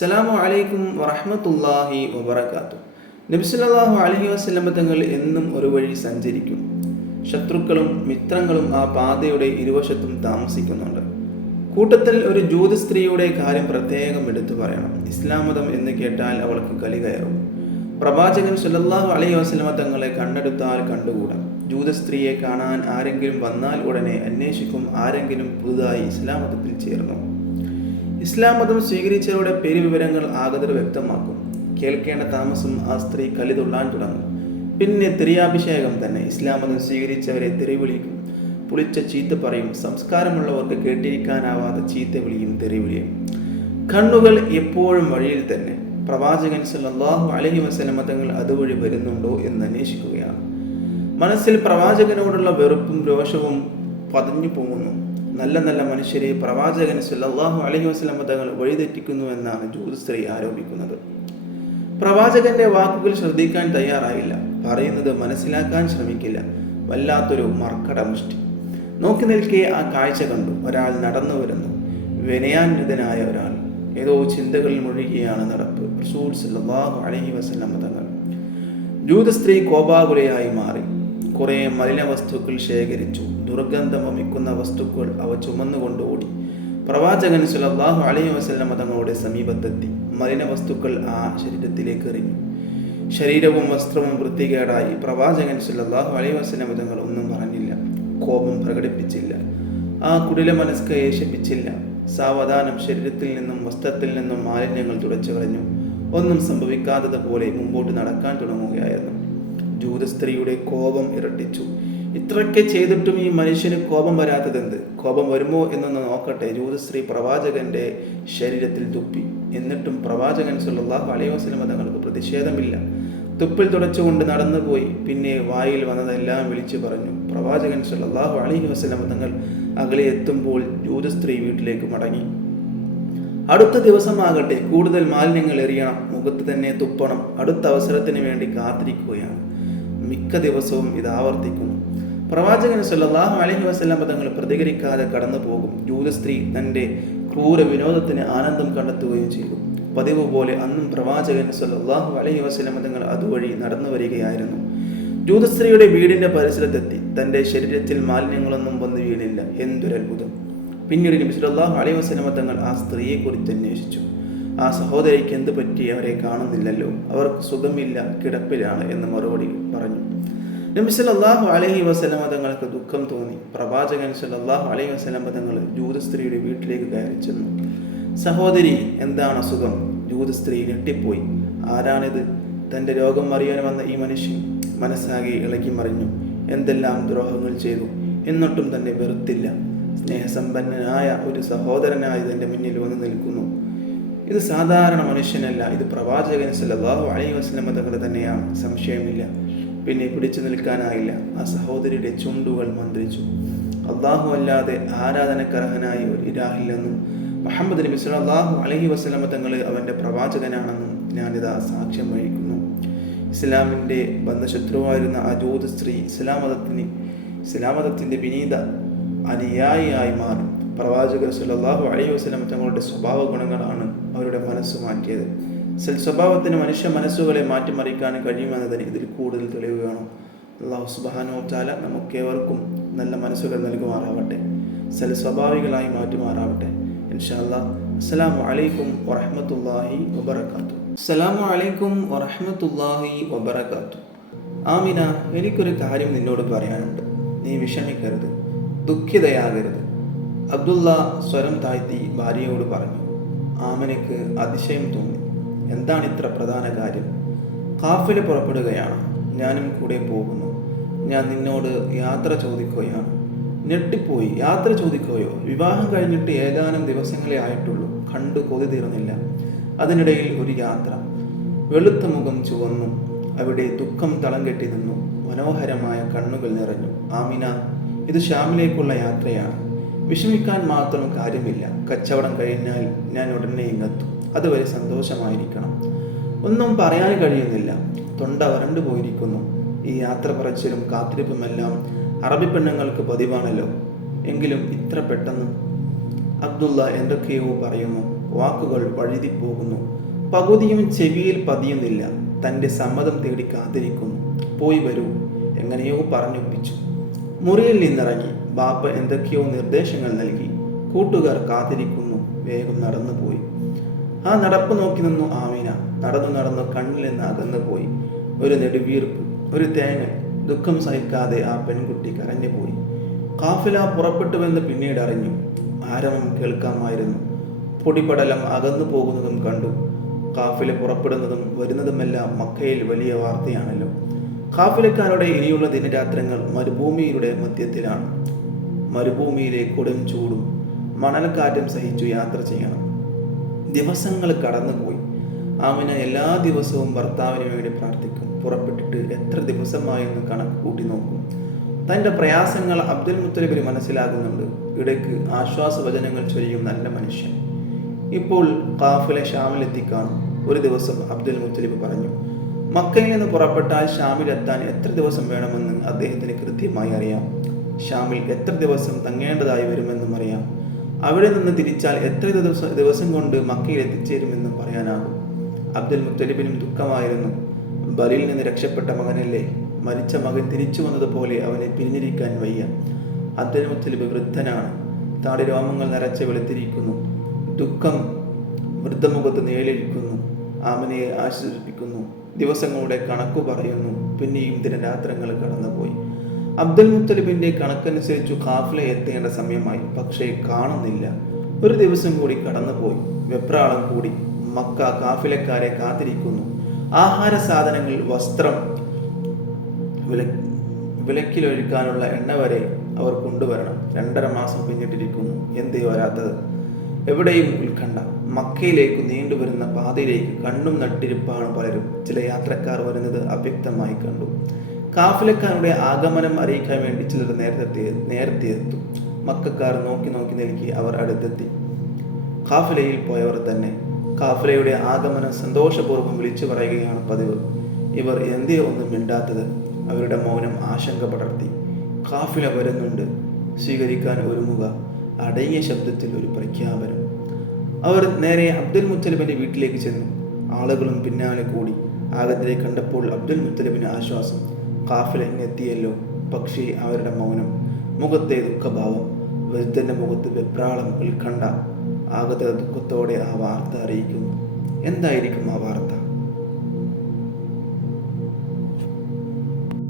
അസ്സലാമു അലൈക്കും വറഹ്മത്തുള്ളാഹി വബറകാതുഹു. നബി സല്ലല്ലാഹു അലൈഹി വസല്ലം തങ്ങൾ എന്നും ഒരു വഴി സഞ്ചരിക്കും. ശത്രുക്കളും മിത്രങ്ങളും ആ പാതയുടെ ഇരുവശത്തും താമസിക്കുന്നുണ്ട്. കൂട്ടത്തിൽ ഒരു ജൂത സ്ത്രീയുടെ കാര്യം പ്രത്യേകം എടുത്തു പറയണം. ഇസ്ലാം മതം എന്ന് കേട്ടാൽ അവൾക്ക് കലി കയറും. പ്രവാചകൻ സല്ലല്ലാഹു അലൈഹി വസല്ലം തങ്ങളെ കണ്ടെടുത്താൽ കണ്ടുകൂടാ. ജൂത സ്ത്രീയെ കാണാൻ ആരെങ്കിലും വന്നാൽ ഉടനെ അന്വേഷിക്കും ആരെങ്കിലും പുതുതായി ഇസ്ലാം മതത്തിൽ ചേർന്നു. ഇസ്ലാം മതം സ്വീകരിച്ചവരുടെ പേരുവിവരങ്ങൾ ആഗതർ വ്യക്തമാക്കും. കേൾക്കേണ്ട താമസം ആ സ്ത്രീ കലിതുള്ളാൻ തുടങ്ങും. പിന്നെ തെറിയാഭിഷേകം തന്നെ. ഇസ്ലാം മതം സ്വീകരിച്ചവരെ തെറിവിളിക്കും, പുളിച്ച ചീത്ത പറയും. സംസ്കാരമുള്ളവർക്ക് കേട്ടിരിക്കാനാവാത്ത ചീത്ത വിളിയും തെറിവിളിയും. കണ്ണുകൾ എപ്പോഴും വഴിയിൽ തന്നെ. പ്രവാചകൻ സല്ലല്ലാഹു അലൈഹി വസല്ലം തങ്ങൾ അതുവഴി വരുന്നുണ്ടോ എന്ന് അന്വേഷിക്കുകയാണ്. മനസ്സിൽ പ്രവാചകനോടുള്ള വെറുപ്പും രോഷവും പതഞ്ഞു പോകുന്നു. നല്ല നല്ല മനുഷ്യരെ പ്രവാചകൻ സല്ലല്ലാഹു അലൈഹി വസല്ലം തങ്ങൾ വഴിതെറ്റിക്കുന്നു എന്നാണ് ജൂത സ്ത്രീ ആരോപിക്കുന്നത്. പ്രവാചകന്റെ വാക്കുകൾ ശ്രദ്ധിക്കാൻ തയ്യാറായില്ല. പറയുന്നത് മനസ്സിലാക്കാൻ ശ്രമിക്കില്ല. വല്ലാത്തൊരു മർക്കടമുഷ്ടി. നോക്കി നിൽക്കെ ആ കാഴ്ച കണ്ടു. ഒരാൾ നടന്നു വരുന്നു. വിനയാന്വിതനായ ഒരാൾ. ഏതോ ചിന്തകളിൽ മുഴുകിയാണ് നടപ്പ്. റസൂൽ സല്ലല്ലാഹു അലൈഹി വസല്ലം തങ്ങൾ. ജൂത സ്ത്രീ കോപാകുലയായി മാറി. കുറെ മലിന വസ്തുക്കൾ ശേഖരിച്ചു. ദുർഗന്ധം വമിക്കുന്ന വസ്തുക്കൾ അവ ചുമന്നുകൊണ്ട് ഓടി. പ്രവാചകൻ സല്ലല്ലാഹു അലൈഹി വസല്ലം തങ്ങളുടെ സമീപത്തെത്തി. മലിന വസ്തുക്കൾ ആ ശരീരത്തിലേക്ക് എറിഞ്ഞു. ശരീരവും വസ്ത്രവും വൃത്തികേടായി. പ്രവാചകൻ സല്ലല്ലാഹു അലൈഹി വസല്ലം തങ്ങൾ ഒന്നും പറഞ്ഞില്ല. കോപം പ്രകടിപ്പിച്ചില്ല. ആ കുടില മനസ്കയെ ശപിച്ചില്ല. സാവധാനം ശരീരത്തിൽ നിന്നും വസ്ത്രത്തിൽ നിന്നും മാലിന്യങ്ങൾ തുടച്ചു കളഞ്ഞു. ഒന്നും സംഭവിക്കാത്തതുപോലെ മുമ്പോട്ട് നടക്കാൻ തുടങ്ങുകയായിരുന്നു. ജൂത സ്ത്രീയുടെ കോപം ഇരട്ടിച്ചു. ഇത്രയൊക്കെ ചെയ്തിട്ടും ഈ മനുഷ്യന് കോപം വരാത്തതെന്ത്? കോപം വരുമോ എന്നൊന്ന് നോക്കട്ടെ. ജൂത സ്ത്രീ പ്രവാചകന്റെ ശരീരത്തിൽ തുപ്പി. എന്നിട്ടും പ്രവാചകൻ സല്ലല്ലാഹു അലൈഹി വസല്ലം തങ്ങൾക്ക് പ്രതിഷേധമില്ല. തുപ്പിൽ തുടച്ചുകൊണ്ട് നടന്നുപോയി. പിന്നെ വായിൽ വന്നതെല്ലാം വിളിച്ചു പറഞ്ഞു. പ്രവാചകൻ സല്ലല്ലാഹു അലൈഹി വസല്ലം തങ്ങൾ അകലെ എത്തുമ്പോൾ ജൂത സ്ത്രീ വീട്ടിലേക്ക് മടങ്ങി. അടുത്ത ദിവസമാകട്ടെ കൂടുതൽ മാലിന്യങ്ങൾ എറിയണം, മുഖത്ത് തന്നെ തുപ്പണം. അടുത്ത അവസരത്തിന് വേണ്ടി കാത്തിരിക്കുകയാണ്. മിക്ക ദിവസവും ഇത് ആവർത്തിക്കുന്നു. പ്രവാചകൻ സല്ലല്ലാഹു അലൈഹി വസല്ലം തങ്ങൾ പ്രതികരിക്കാതെ കടന്നു പോകും. ജൂത സ്ത്രീ തൻ്റെ ക്രൂര വിനോദത്തിന് ആനന്ദം കണ്ടെത്തുകയും ചെയ്തു. പതിവ് പോലെ അന്നും പ്രവാചകൻ സല്ലല്ലാഹു അലൈഹി വസല്ലം തങ്ങൾ അതുവഴി നടന്നു വരികയായിരുന്നു. ജൂത സ്ത്രീയുടെ വീടിന്റെ പരിസരത്തെത്തി. തൻ്റെ ശരീരത്തിൽ മാലിന്യങ്ങളൊന്നും വന്നു വീണില്ല. എന്തൊരത്ഭുതം! പിന്നീട് നബി സല്ലല്ലാഹു അലൈഹി വസല്ലം തങ്ങൾ ആ സ്ത്രീയെ കുറിച്ച് അന്വേഷിച്ചു. ആ സഹോദരിക്ക് എന്ത് പറ്റി? അവരെ കാണുന്നില്ലല്ലോ, അവർക്ക് സുഖമില്ല, കിടപ്പിലാണ് എന്ന് മറുപടി പറഞ്ഞു. നബി സല്ലല്ലാഹു അലൈഹി വസല്ലം തങ്ങൾക്ക് ദുഃഖം തോന്നി. പ്രവാചകൻ സല്ലല്ലാഹു അലൈഹി വസല്ലം തങ്ങൾ ജൂത സ്ത്രീയുടെ വീട്ടിലേക്ക് കയറി ചെന്നു. സഹോദരി, എന്താണ് അസുഖം? ജൂത സ്ത്രീ ഞെട്ടിപ്പോയി. ആരാണിത്? തൻ്റെ രോഗം അറിയാൻ വന്ന ഈ മനുഷ്യൻ. മനസ്സാകെ ഇളകി മറിഞ്ഞു. എന്തെല്ലാം ദ്രോഹങ്ങൾ ചെയ്തു, എന്നിട്ടും തന്നെ വെറുത്തില്ല. സ്നേഹസമ്പന്നനായ ഒരു സഹോദരനായി തൻ്റെ മുന്നിൽ വന്ന് നിൽക്കുന്നു. ഇത് സാധാരണ മനുഷ്യനല്ല, ഇത് പ്രവാചകൻ സല്ലല്ലാഹു അലൈഹി വസല്ലം തങ്ങൾ തന്നെയാണ്, സംശയമില്ല. പിന്നെ പിടിച്ചു നിൽക്കാനായില്ല. ആ സഹോദരിയുടെ ചുണ്ടുകൾ മന്ത്രിച്ചു. അല്ലാഹു അല്ലാതെ ആരാധനക്കർഹനായി ഒരു ഇലാഹില്ലെന്നും മുഹമ്മദ് നബി സല്ലല്ലാഹു അലൈഹി വസല്ലം തങ്ങൾ അവൻ്റെ പ്രവാചകനാണെന്നും ഞാനിതാ സാക്ഷ്യം വഹിക്കുന്നു. ഇസ്ലാമിൻ്റെ ബന്ധശത്രുവായിരുന്ന ആ ജൂത സ്ത്രീ ഇസ്ലാം മതത്തിൻ്റെ വിനീത അനുയായിയായി മാറി. പ്രവാചകർ സല്ലല്ലാഹു അലൈഹി വസല്ലം തങ്ങളുടെ സ്വഭാവ ഗുണങ്ങളാണ് അവരുടെ മനസ്സ് മാറ്റിയത്. സ്വഭാവത്തിന് മനുഷ്യ മനസ്സുകളെ മാറ്റിമറിക്കാൻ കഴിയുമെന്നതിന് ഇതിൽ കൂടുതൽ തെളിവ് വേണം. അല്ലാഹു സുബ്ഹാനഹു വ തആല നമുക്കേവർക്കും നല്ല മനസ്സുകൾ നൽകുമാറാവട്ടെ, സ്വഭാവികളായി മാറ്റുമാറാവട്ടെ. ഇൻഷാ അല്ലാഹ്. അസ്സലാമു അലൈക്കും വറഹ്മത്തുള്ളാഹി വബറകാതുഹു. അസ്സലാമു അലൈക്കും വറഹ്മത്തുള്ളാഹി വബറകാതുഹു. ആമിന, എനിക്കൊരു കാര്യം നിന്നോട് പറയാനുണ്ട്. നീ വിഷമിക്കരുത്, ദുഃഖിതയാകരുത്. അബ്ദുള്ള സ്വരം താഴ്ത്തി ഭാര്യയോട് പറഞ്ഞു. ആമിനയ്ക്ക് അതിശയം തോന്നി. എന്താണ് ഇത്ര പ്രധാന കാര്യം? ഖാഫില പുറപ്പെടുകയാണ്, ഞാനും കൂടെ പോകുന്നു. ഞാൻ നിന്നോട് യാത്ര ചോദിക്കുകയാണ്. ഞെട്ടിപ്പോയി. യാത്ര ചോദിക്കുകയോ? വിവാഹം കഴിഞ്ഞിട്ട് ഏതാനും ദിവസങ്ങളെ ആയിട്ടുള്ളൂ. കണ്ടു കൊതി തീർന്നില്ല. അതിനിടയിൽ ഒരു യാത്ര. വെളുത്ത മുഖം ചുവന്നു. അവിടെ ദുഃഖം തളം കെട്ടി നിന്നു. മനോഹരമായ കണ്ണുകൾ നിറഞ്ഞു. ആമിന, ഇത് ഷാമിലേക്കുള്ള യാത്രയാണ്. വിഷമിക്കാൻ മാത്രം കാര്യമില്ല. കച്ചവടം കഴിഞ്ഞാൽ ഞാൻ ഉടനെ ഇങ്ങെത്തും. അതുവരെ സന്തോഷമായിരിക്കണം. ഒന്നും പറയാൻ കഴിയുന്നില്ല. തൊണ്ട വരണ്ടു പോയിരിക്കുന്നു. ഈ യാത്ര പറച്ചിലും കാത്തിരിപ്പുമെല്ലാം അറബി പെണ്ണുങ്ങൾക്ക് പതിവാണല്ലോ. എങ്കിലും ഇത്ര പെട്ടെന്ന്? അബ്ദുള്ള എന്തൊക്കെയോ പറയുന്നു. വാക്കുകൾ വഴുതിപ്പോകുന്നു. പകുതിയും ചെവിയിൽ പതിയുന്നില്ല. തൻ്റെ സമ്മതം തേടി കാത്തിരിക്കുന്നു. പോയി വരൂ, എങ്ങനെയോ പറഞ്ഞൊപ്പിച്ചു. മുറിയിൽ നിന്നിറങ്ങി. ബാപ്പ എന്തൊക്കെയോ നിർദ്ദേശങ്ങൾ നൽകി. കൂട്ടുകാർ കാത്തിരിക്കുന്നു. വേഗം നടന്നുപോയി. ആ നടപ്പ് നോക്കി നിന്നു ആമിന. നടന്നു കണ്ണിൽ നിന്ന് അകന്നുപോയി. ഒരു നെടുവീർപ്പ്, ഒരു തേങ്ങൽ. ദുഃഖം സഹിക്കാതെ ആ പെൺകുട്ടി കരഞ്ഞുപോയി. കാഫില പുറപ്പെട്ടുവെന്ന് പിന്നീട് അറിഞ്ഞു. ആരവം കേൾക്കാമായിരുന്നു. പൊടിപടലം അകന്നു പോകുന്നതും കണ്ടു. കാഫില പുറപ്പെടുന്നതും വരുന്നതുമെല്ലാം മക്കയിൽ വലിയ വാർത്തയാണല്ലോ. കാഫിലക്കാരുടെ ഇനിയുള്ള ദിനരാത്രങ്ങൾ മരുഭൂമിയുടെ മധ്യത്തിലാണ്. മരുഭൂമിയിലെ കൊടും ചൂടും മണൽക്കാറ്റും സഹിച്ചു യാത്ര ചെയ്യണം. ദിവസങ്ങൾ കടന്നുപോയി. ആമിന എല്ലാ ദിവസവും ഭർത്താവിന് വേണ്ടി പ്രാർത്ഥിക്കും. പുറപ്പെട്ടിട്ട് എത്ര ദിവസമായെന്ന് കണക്ക് കൂട്ടി നോക്കും. തൻ്റെ പ്രയാസങ്ങൾ അബ്ദുൽ മുത്തലിബിന് മനസ്സിലാകുന്നുണ്ട്. ഇടയ്ക്ക് ആശ്വാസവചനങ്ങൾ ചൊരിയും നല്ല മനുഷ്യൻ. ഇപ്പോൾ കാഫില ഷാമിലെത്തിക്കാണും. ഒരു ദിവസം അബ്ദുൽ മുത്തലിബ് പറഞ്ഞു, മക്കയിൽ നിന്ന് പുറപ്പെട്ടാൽ ഷാമിലെത്താൻ എത്ര ദിവസം വേണമെന്ന് അദ്ദേഹത്തിന് കൃത്യമായി അറിയാം. ഷാമിൽ എത്ര ദിവസം തങ്ങേണ്ടതായി വരുമെന്നും അറിയാം. അവിടെ നിന്ന് തിരിച്ചാൽ എത്ര ദിവസം കൊണ്ട് മക്കയിൽ എത്തിച്ചേരുമെന്നും പറയാനാകും. അബ്ദുൽ മുത്തലിബിനും ദുഃഖമായിരുന്നു. ബലിയിൽ നിന്ന് രക്ഷപ്പെട്ട മകനല്ലേ. മരിച്ച മകൻ തിരിച്ചു വന്നതുപോലെ അവനെ പിരിഞ്ഞിരിക്കാൻ വയ്യ. അബ്ദുൽ മുത്തലിബ് വൃദ്ധനാണ്. താടി രോമങ്ങൾ നിറച്ച് വെളുത്തിരിക്കുന്നു. ദുഃഖം വൃദ്ധമുഖത്ത് നേലിരിക്കുന്നു. ആമനയെ ആശ്വസിപ്പിക്കുന്നു. ദിവസങ്ങളുടെ കണക്കു പറയുന്നു. പിന്നെയും ദിനരാത്രങ്ങൾ കടന്നുപോയി. അബ്ദുൽ മുത്തലിബിന്റെ കണക്കനുസരിച്ചു കാഫില എത്തേണ്ട സമയമായി. പക്ഷേ കാണുന്നില്ല. ഒരു ദിവസം കൂടി കടന്നുപോയി. വെപ്രാളം കൂടി. മക്ക കാഫിലക്കാരെ കാത്തിരിക്കുന്നു. ആഹാര സാധനങ്ങൾ, വസ്ത്രം, വിലക്കിലൊഴിക്കാനുള്ള എണ്ണ വരെ അവർ കൊണ്ടുവരണം. 2.5 മാസം പിന്നിട്ടിരിക്കുന്നു. എന്തേ വരാത്തത്? എവിടെയും ഉത്കണ്ഠ. മക്കയിലേക്ക് നീണ്ടുവരുന്ന പാതയിലേക്ക് കണ്ണും നട്ടിരിപ്പാണ് പലരും. ചില യാത്രക്കാർ വരുന്നത് അവ്യക്തമായി കണ്ടു. കാഫിലക്കാരുടെ ആഗമനം അറിയിക്കാൻ വേണ്ടി ചിലർ നേരത്തെ എത്തും. മക്കക്കാർ നോക്കി നിൽക്കി അവർ അടുത്തെത്തി. കാഫിലയിൽ പോയവർ തന്നെ. കാഫിലയുടെ ആഗമനം സന്തോഷപൂർവ്വം വിളിച്ചു പറയുകയാണ് പതിവ്. ഇവർ എന്തേ ഒന്നും മിണ്ടാത്തത്? അവരുടെ മൗനം ആശങ്ക പടർത്തി. കാഫില വരുന്നുണ്ട്, സ്വീകരിക്കാൻ ഒരുങ്ങുക. അടങ്ങിയ ശബ്ദത്തിൽ ഒരു പ്രഖ്യാപനം. അവർ നേരെ അബ്ദുൽ മുത്തലിബിന്റെ വീട്ടിലേക്ക് ചെന്നു. ആളുകളും പിന്നാലെ കൂടി. ആഗതരെ കണ്ടപ്പോൾ അബ്ദുൽ മുത്തലിബിന് ആശ്വാസം. കാഫില എത്തിയല്ലോ. പക്ഷേ അവരുടെ മൗനം, മുഖത്തെ ദുഃഖഭാവം. വൃദ്ധന്റെ മുഖത്ത് വെപ്രാളം, ഉത്കണ്ഠ. ആഗത ദുഃഖത്തോടെ ആ വാർത്ത അറിയിക്കുന്നു. എന്തായിരിക്കും ആ വാർത്ത?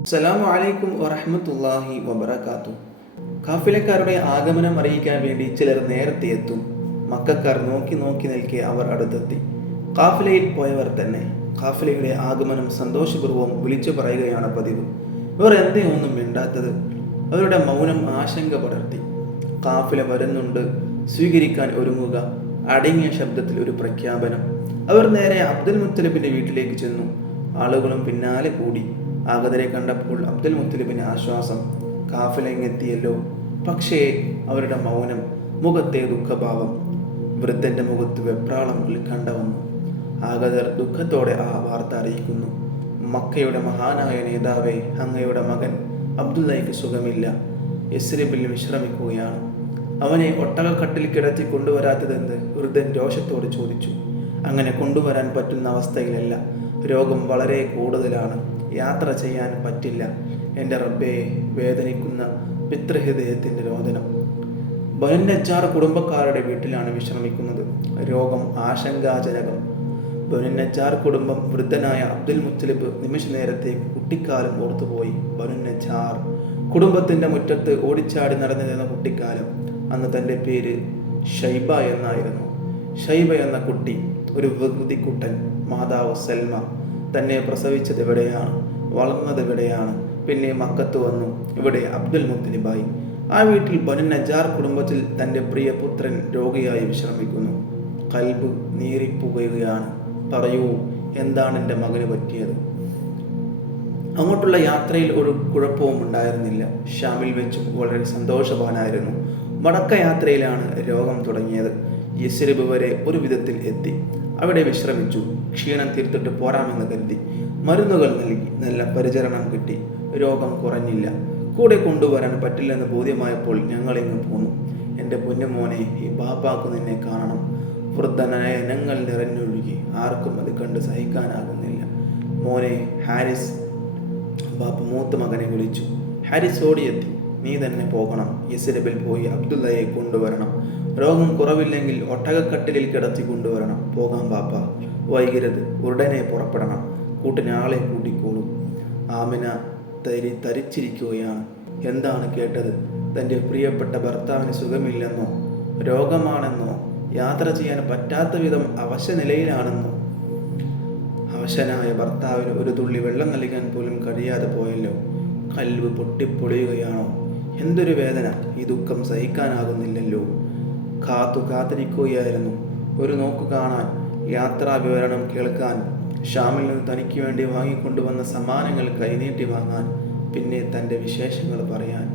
അസ്സലാമു അലൈക്കും വറഹ്മത്തുള്ളാഹി വബറകാതുഹു. കാഫിലക്കാരുടെ ആഗമനം അറിയിക്കാൻ വേണ്ടി ചിലർ നേരത്തെ എത്തും. മക്കക്കാർ നോക്കി നിൽക്കെ അവർ അടുത്തെത്തി. കാഫിലയിൽ പോയവർ തന്നെ. കാഫിലയുടെ ആഗമനം സന്തോഷപൂർവ്വം വിളിച്ചു പറയുകയാണ് പതിവ്. ഇവർ എന്തേ ഒന്നും മിണ്ടാത്തത്? അവരുടെ മൗനം ആശങ്ക പടർത്തി. കാഫില വരുന്നുണ്ട്, സ്വീകരിക്കാൻ ഒരുങ്ങുക. അടങ്ങിയ ശബ്ദത്തിൽ ഒരു പ്രഖ്യാപനം. അവർ നേരെ അബ്ദുൽ മുത്തലിബിന്റെ വീട്ടിലേക്ക് ചെന്നു. ആളുകളും പിന്നാലെ കൂടി. ആഗതരെ കണ്ടപ്പോൾ അബ്ദുൽ മുത്തലിബിന് ആശ്വാസം. കാഫില എത്തിയല്ലോ. പക്ഷേ അവരുടെ മൗനം, മുഖത്തെ ദുഃഖഭാവം. വൃദ്ധന്റെ മുഖത്ത് വെപ്രാളം ഉത്കണ്ഠ വന്നു. ആഗതർ ദുഃഖത്തോടെ ആ വാർത്ത അറിയിക്കുന്നു. മക്കയുടെ മഹാനായ നേതാവേ, അങ്ങയുടെ മകൻ അബ്ദുള്ളയ്ക്ക് സുഖമില്ല. യസ്രിബിൽ വിശ്രമിക്കുകയാണ്. അവനെ ഒട്ടകക്കട്ടിൽ കിടത്തി കൊണ്ടുവരാത്തതെന്ന് വൃദ്ധൻ രോഷത്തോട് ചോദിച്ചു. അങ്ങനെ കൊണ്ടുവരാൻ പറ്റുന്ന അവസ്ഥയിലല്ല. രോഗം വളരെ കൂടുതലാണ്. യാത്ര ചെയ്യാൻ പറ്റില്ല. എൻ്റെ റബ്ബേ, വേദനിക്കുന്ന പിതൃഹൃദയത്തിൻ്റെ രോദനം. ബനു നജ്ജാർ കുടുംബക്കാരുടെ വീട്ടിലാണ് വിശ്രമിക്കുന്നത്. രോഗം ആശങ്കാജനകം. ബനു നജ്ജാർ കുടുംബം. വൃദ്ധനായ അബ്ദുൽ മുത്തലിബ് നിമിഷ നേരത്തേക്ക് കുട്ടിക്കാലം ഓർത്തുപോയി. ബനു നജ്ജാർ കുടുംബത്തിൻ്റെ മുറ്റത്ത് ഓടിച്ചാടി നടന്നിരുന്ന കുട്ടിക്കാലം. അന്ന് തൻ്റെ പേര് ഷൈബ എന്നായിരുന്നു. ഷൈബ എന്ന കുട്ടി ഒരു വികൃതിക്കുട്ടൻ. മാതാവ് സൽമ. തന്നെ പ്രസവിച്ചത് എവിടെയാണ്, വളർന്നത് എവിടെയാണ്. പിന്നെ മക്കത്ത് വന്നു. ഇവിടെ അബ്ദുൽ മുത്തലിബായി. ആ വീട്ടിൽ ബനു നജ്ജാർ കുടുംബത്തിൽ തൻ്റെ പ്രിയ പുത്രൻ രോഗിയായി വിശ്രമിക്കുന്നു. കൽബ് നീറിപ്പുകയാണ്. പറയൂ, എന്താണ് എൻ്റെ മകന് പറ്റിയത്? അങ്ങോട്ടുള്ള യാത്രയിൽ ഒരു കുഴപ്പവും ഉണ്ടായിരുന്നില്ല. ഷാമിൽ വെച്ചും വളരെ സന്തോഷവാനായിരുന്നു. മടക്ക യാത്രയിലാണ് രോഗം തുടങ്ങിയത്. യസ്രിബ് വരെ ഒരു വിധത്തിൽ എത്തി. അവിടെ വിശ്രമിച്ചു. ക്ഷീണം തീർത്തിട്ട് പോരാമെന്ന് കരുതി. മരുന്നുകൾ നൽകി. നല്ല പരിചരണം കിട്ടി. രോഗം കുറഞ്ഞില്ല. കൂടെ കൊണ്ടുവരാൻ പറ്റില്ലെന്ന് ബോധ്യമായപ്പോൾ ഞങ്ങളിങ്ങ് പോന്നു. എൻ്റെ പൊന്നുമോനെ, ഈ ബാപ്പാക്ക് നിന്നെ കാണണം. വൃദ്ധനയനങ്ങൾ നിറഞ്ഞൊഴുകി. ആർക്കും അത് കണ്ട് സഹിക്കാനാകുന്നില്ല. മോനെ ഹാരിസ്, ബാപ്പ മൂത്ത മകനെ വിളിച്ചു. ഹാരിസ് ഓടിയെത്തി. നീ തന്നെ പോകണം. യസ്രിബിൽ പോയി അബ്ദുള്ളയെ കൊണ്ടുവരണം. രോഗം കുറവില്ലെങ്കിൽ ഒട്ടകക്കട്ടിലിൽ കിടത്തി കൊണ്ടുവരണം. പോകാം ബാപ്പ, വൈകരുത്. ഉടനെ പുറപ്പെടണം. കൂട്ടിന് ആളെ കൂട്ടിക്കോളൂ. ആമിന തരിച്ചിരിക്കുകയാണ്. എന്താണ് കേട്ടത്? തൻ്റെ പ്രിയപ്പെട്ട ഭർത്താവിന് സുഖമില്ലെന്നോ, രോഗമാണെന്നോ, യാത്ര ചെയ്യാൻ പറ്റാത്ത വിധം അവശനിലയിലാണെന്നോ? അവശനായ ഭർത്താവിന് ഒരു തുള്ളി വെള്ളം നൽകാൻ പോലും കഴിയാതെ പോയല്ലോ. കൽവ് പൊട്ടിപ്പൊളിയുകയാണോ? എന്തൊരു വേദന! ഈ ദുഃഖം സഹിക്കാനാകുന്നില്ലല്ലോ. കാത്തിരിക്കുകയായിരുന്നു. ഒരു നോക്ക് കാണാൻ, യാത്രാ വിവരണം കേൾക്കാൻ, ഷാമിൽ നിന്ന് തനിക്ക് വേണ്ടി വാങ്ങിക്കൊണ്ടുവന്ന സമ്മാനങ്ങൾ കൈനീട്ടി വാങ്ങാൻ, പിന്നെ തൻ്റെ വിശേഷങ്ങൾ പറയാൻ.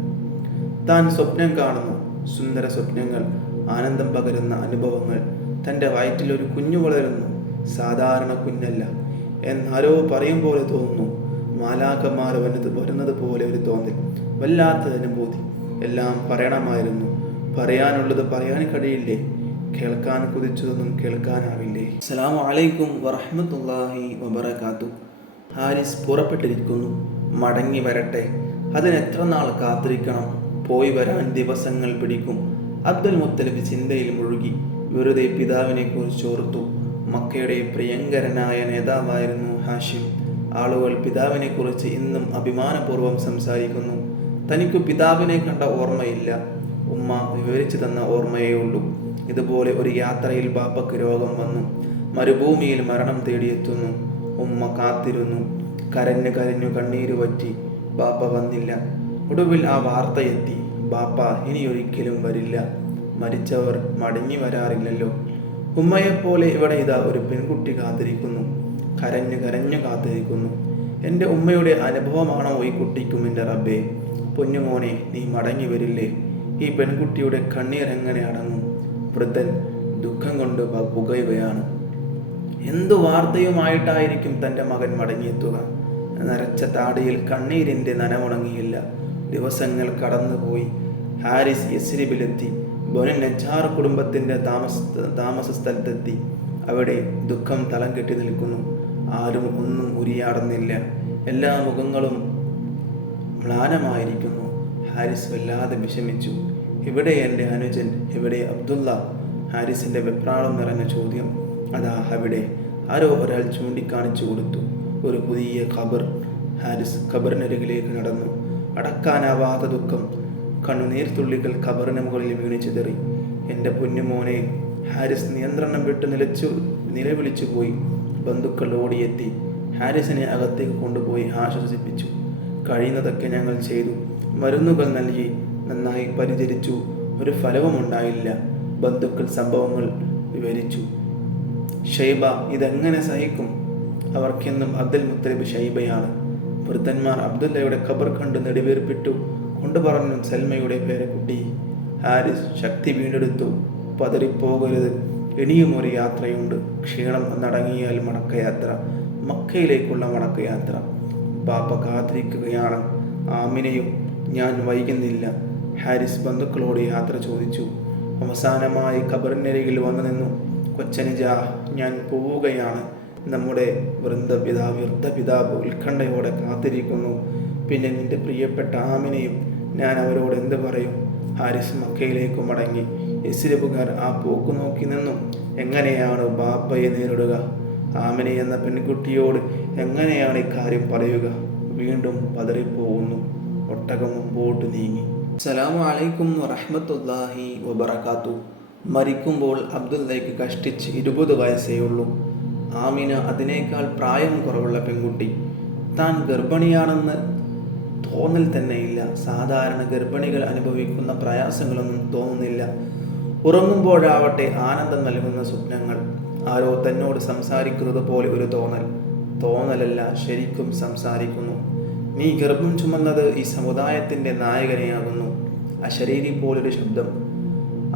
താൻ സ്വപ്നം കാണുന്നു, സുന്ദര സ്വപ്നങ്ങൾ, ആനന്ദം പകരുന്ന അനുഭവങ്ങൾ. തൻ്റെ വയറ്റിൽ ഒരു കുഞ്ഞു വളരുന്നു. സാധാരണ കുഞ്ഞല്ല എന്നാരോ പറയും പോലെ തോന്നുന്നു. മാലാഖമാർ വരുന്നത് പോലെ ഒരു തോന്നൽ, വല്ലാത്ത അനുഭൂതി. എല്ലാം പറയണമായിരുന്നു. പറയാനുള്ളത് പറയാൻ കഴിയില്ലേ? കേൾക്കാൻ കുതിച്ചതൊന്നും കേൾക്കാനാവില്ലേ? അസ്സലാമു അലൈക്കും വറഹ്മത്തുള്ളാഹി വബറകാതുഹു. ഹാരിസ് പുറപ്പെട്ടിരിക്കുന്നു. മടങ്ങി വരട്ടെ. അതിനെത്ര നാൾ കാത്തിരിക്കണം? പോയി വരാൻ ദിവസങ്ങൾ പിടിക്കും. അബ്ദുൽ മുത്തലിബ് ചിന്തയിൽ മുഴുകി. വെറുതെ പിതാവിനെ കുറിച്ച് ഓർത്തു. മക്കയുടെ പ്രിയങ്കരനായ നേതാവായിരുന്നു ഹാഷിം. ആളുകൾ പിതാവിനെ കുറിച്ച് ഇന്നും അഭിമാനപൂർവ്വം സംസാരിക്കുന്നു. തനിക്കു പിതാവിനെ കണ്ട ഓർമ്മയില്ല. ഉമ്മ വിവരിച്ചു തന്ന ഓർമ്മയേ ഉള്ളൂ. ഇതുപോലെ ഒരു യാത്രയിൽ ബാപ്പക്ക് രോഗം വന്നു. മരുഭൂമിയിൽ മരണം തേടിയെത്തുന്നു. ഉമ്മ കാത്തിരുന്നു. കരഞ്ഞു കണ്ണീര് വറ്റി. ബാപ്പ വന്നില്ല. ഒടുവിൽ ആ വാർത്തയെത്തി. ബാപ്പ ഇനിയൊരിക്കലും വരില്ല. മരിച്ചവർ മടങ്ങി വരാറില്ലല്ലോ. ഉമ്മയെപ്പോലെ ഇവിടെ ഇതാ ഒരു പെൺകുട്ടി കാത്തിരിക്കുന്നു. കരഞ്ഞു കാത്തിരിക്കുന്നു. എൻ്റെ ഉമ്മയുടെ അനുഭവമാണോ ഈ കുട്ടിക്കും? എൻ്റെ റബ്ബേ, പൊന്നുമോനെ, നീ മടങ്ങി വരില്ലേ? ഈ പെൺകുട്ടിയുടെ കണ്ണീർ എങ്ങനെ അടങ്ങും? വൃദ്ധൻ ദുഃഖം കൊണ്ട് പുകയുകയാണ്. എന്തു വാർത്തയുമായിട്ടായിരിക്കും തൻ്റെ മകൻ മടങ്ങിയെത്തുക? നരച്ച താടിയിൽ കണ്ണീരിൻ്റെ നനമുണങ്ങിയില്ല. ദിവസങ്ങൾ കടന്നുപോയി. ഹാരിസ് യസ്രിബിലെത്തി. ബനു നജ്ജാർ കുടുംബത്തിൻ്റെ താമസ സ്ഥലത്തെത്തി. അവിടെ ദുഃഖം തളം കെട്ടി നിൽക്കുന്നു. ആരും ഒന്നും ഉരിയാടുന്നില്ല. എല്ലാ മുഖങ്ങളും മ്ലാനമായിരിക്കുന്നു. ഹാരിസ് വല്ലാതെ വിഷമിച്ചു. എവിടെ എൻ്റെ അനുജൻ? എവിടെ അബ്ദുള്ള? ഹാരിസിൻ്റെ വെപ്രാളം നിറഞ്ഞ ചോദ്യം. അതാ അവിടെ. ആരോ ഒരാൾ ചൂണ്ടിക്കാണിച്ചു കൊടുത്തു. ഒരു പുതിയ ഖബർ. ഹാരിസ് ഖബറിനരികിലേക്ക് നടന്നു. അടക്കാനാവാത്ത ദുഃഖം. കണ്ണുനീർത്തുള്ളികൾ ഖബറിന് മുകളിൽ വീണു ചിതറി. എൻ്റെ പൊന്നുമോനെ! ഹാരിസ് നിയന്ത്രണം വിട്ട് നിലവിളിച്ചു പോയി. ബന്ധുക്കൾ ഓടിയെത്തി. ഹാരിസിനെ അകത്തേക്ക് കൊണ്ടുപോയി ആശ്വസിപ്പിച്ചു. കഴിയുന്നതൊക്കെ ഞങ്ങൾ ചെയ്തു. മരുന്നുകൾ നൽകി, നന്നായി പരിചരിച്ചു. ഒരു ഫലവും ഉണ്ടായില്ല. ബന്ധുക്കൾ സംഭവങ്ങൾ വിവരിച്ചു. ഷൈബ ഇതെങ്ങനെ സഹിക്കും? അവർക്കെന്നും അബ്ദുൽ മുത്തലിബ് ഷൈബയാണ്. വൃദ്ധന്മാർ അബ്ദുല്ലയുടെ ഖബർ കണ്ട് നെടുവീർപ്പിട്ടു. കൊണ്ടുപറഞ്ഞു, സൽമയുടെ പേരക്കുട്ടി. ഹാരിസ് ശക്തി വീണ്ടെടുത്തു. പതറിപ്പോകരുത്. ഇനിയും ഒരു യാത്രയുണ്ട്. ക്ഷീണം എന്നടങ്ങിയാൽ മടക്കയാത്ര, മക്കയിലേക്കുള്ള മടക്കയാത്ര. ബാപ്പ കാത്തിരിക്കുകയാണ്. ആമിനയും ഞാൻ വൈകുന്നില്ല. ഹാരിസ് ബന്ധുക്കളോട് യാത്ര ചോദിച്ചു. അവസാനമായി ഖബറിനരികിൽ വന്നു നിന്നു. കൊച്ചനുജ, ഞാൻ പോവുകയാണ്. നമ്മുടെ വൃദ്ധപിതാവ് ഉത്കണ്ഠയോടെ കാത്തിരിക്കുന്നു. പിന്നെ നിന്റെ പ്രിയപ്പെട്ട ആമിനയും. ഞാൻ അവരോട് എന്ത് പറയും? ഹാരിസ് മക്കയിലേക്ക് മടങ്ങി. യസ്രിബുകാർ ആ പോക്ക് നോക്കി നിന്നു. എങ്ങനെയാണ് ബാപ്പയെ നേരിടുക? ആമിന എന്ന പെൺകുട്ടിയോട് എങ്ങനെയാണ് ഇക്കാര്യം പറയുക? വീണ്ടും പതറിപ്പോകുന്നു. ഒട്ടകം മുമ്പോട്ട് നീങ്ങി. അസ്സലാമു അലൈക്കും വറഹ്മത്തുള്ളാഹി വബറകാതുഹു. മരിക്കുമ്പോൾ അബ്ദുള്ളയ്ക്ക് കഷ്ടിച്ച് 20 വയസ്സേ ഉള്ളൂ. ആമിന അതിനേക്കാൾ പ്രായം കുറവുള്ള പെൺകുട്ടി. താൻ ഗർഭിണിയാണെന്ന് തോന്നൽ തന്നെയില്ല. സാധാരണ ഗർഭിണികൾ അനുഭവിക്കുന്ന പ്രയാസങ്ങളൊന്നും തോന്നുന്നില്ല. ഉറങ്ങുമ്പോഴാവട്ടെ ആനന്ദം നൽകുന്ന സ്വപ്നങ്ങൾ. ആരോ തന്നോട് സംസാരിക്കുന്നത് പോലെ ഒരു തോന്നലല്ല, ശരിക്കും സംസാരിക്കുന്നു. നീ ഗർഭം ചുമന്നത് ഈ സമുദായത്തിൻ്റെ നായകനെയാകുന്നു. അശരീരി പോലൊരു ശബ്ദം.